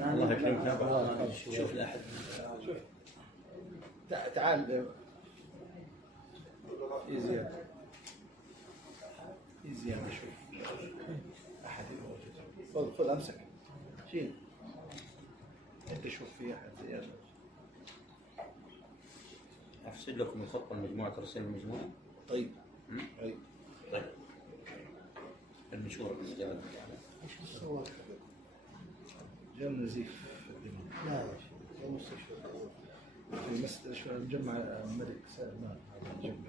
الله يكرمك. شوف لي أحد. تعال زيادة شوي. أحد خذ أمسك شيل أنت، شوف في أحد زيادة. أفسد لكم الخطة المجموعة، ترسل المجموعة. طيب. طيب. المشهورة بالإجابة. إيش الصور؟ جاء نزيف في الدماغ. لا يا شيخ، جاء مستشفى في مستشفى مجمع الملك سلمان هذا الجنب.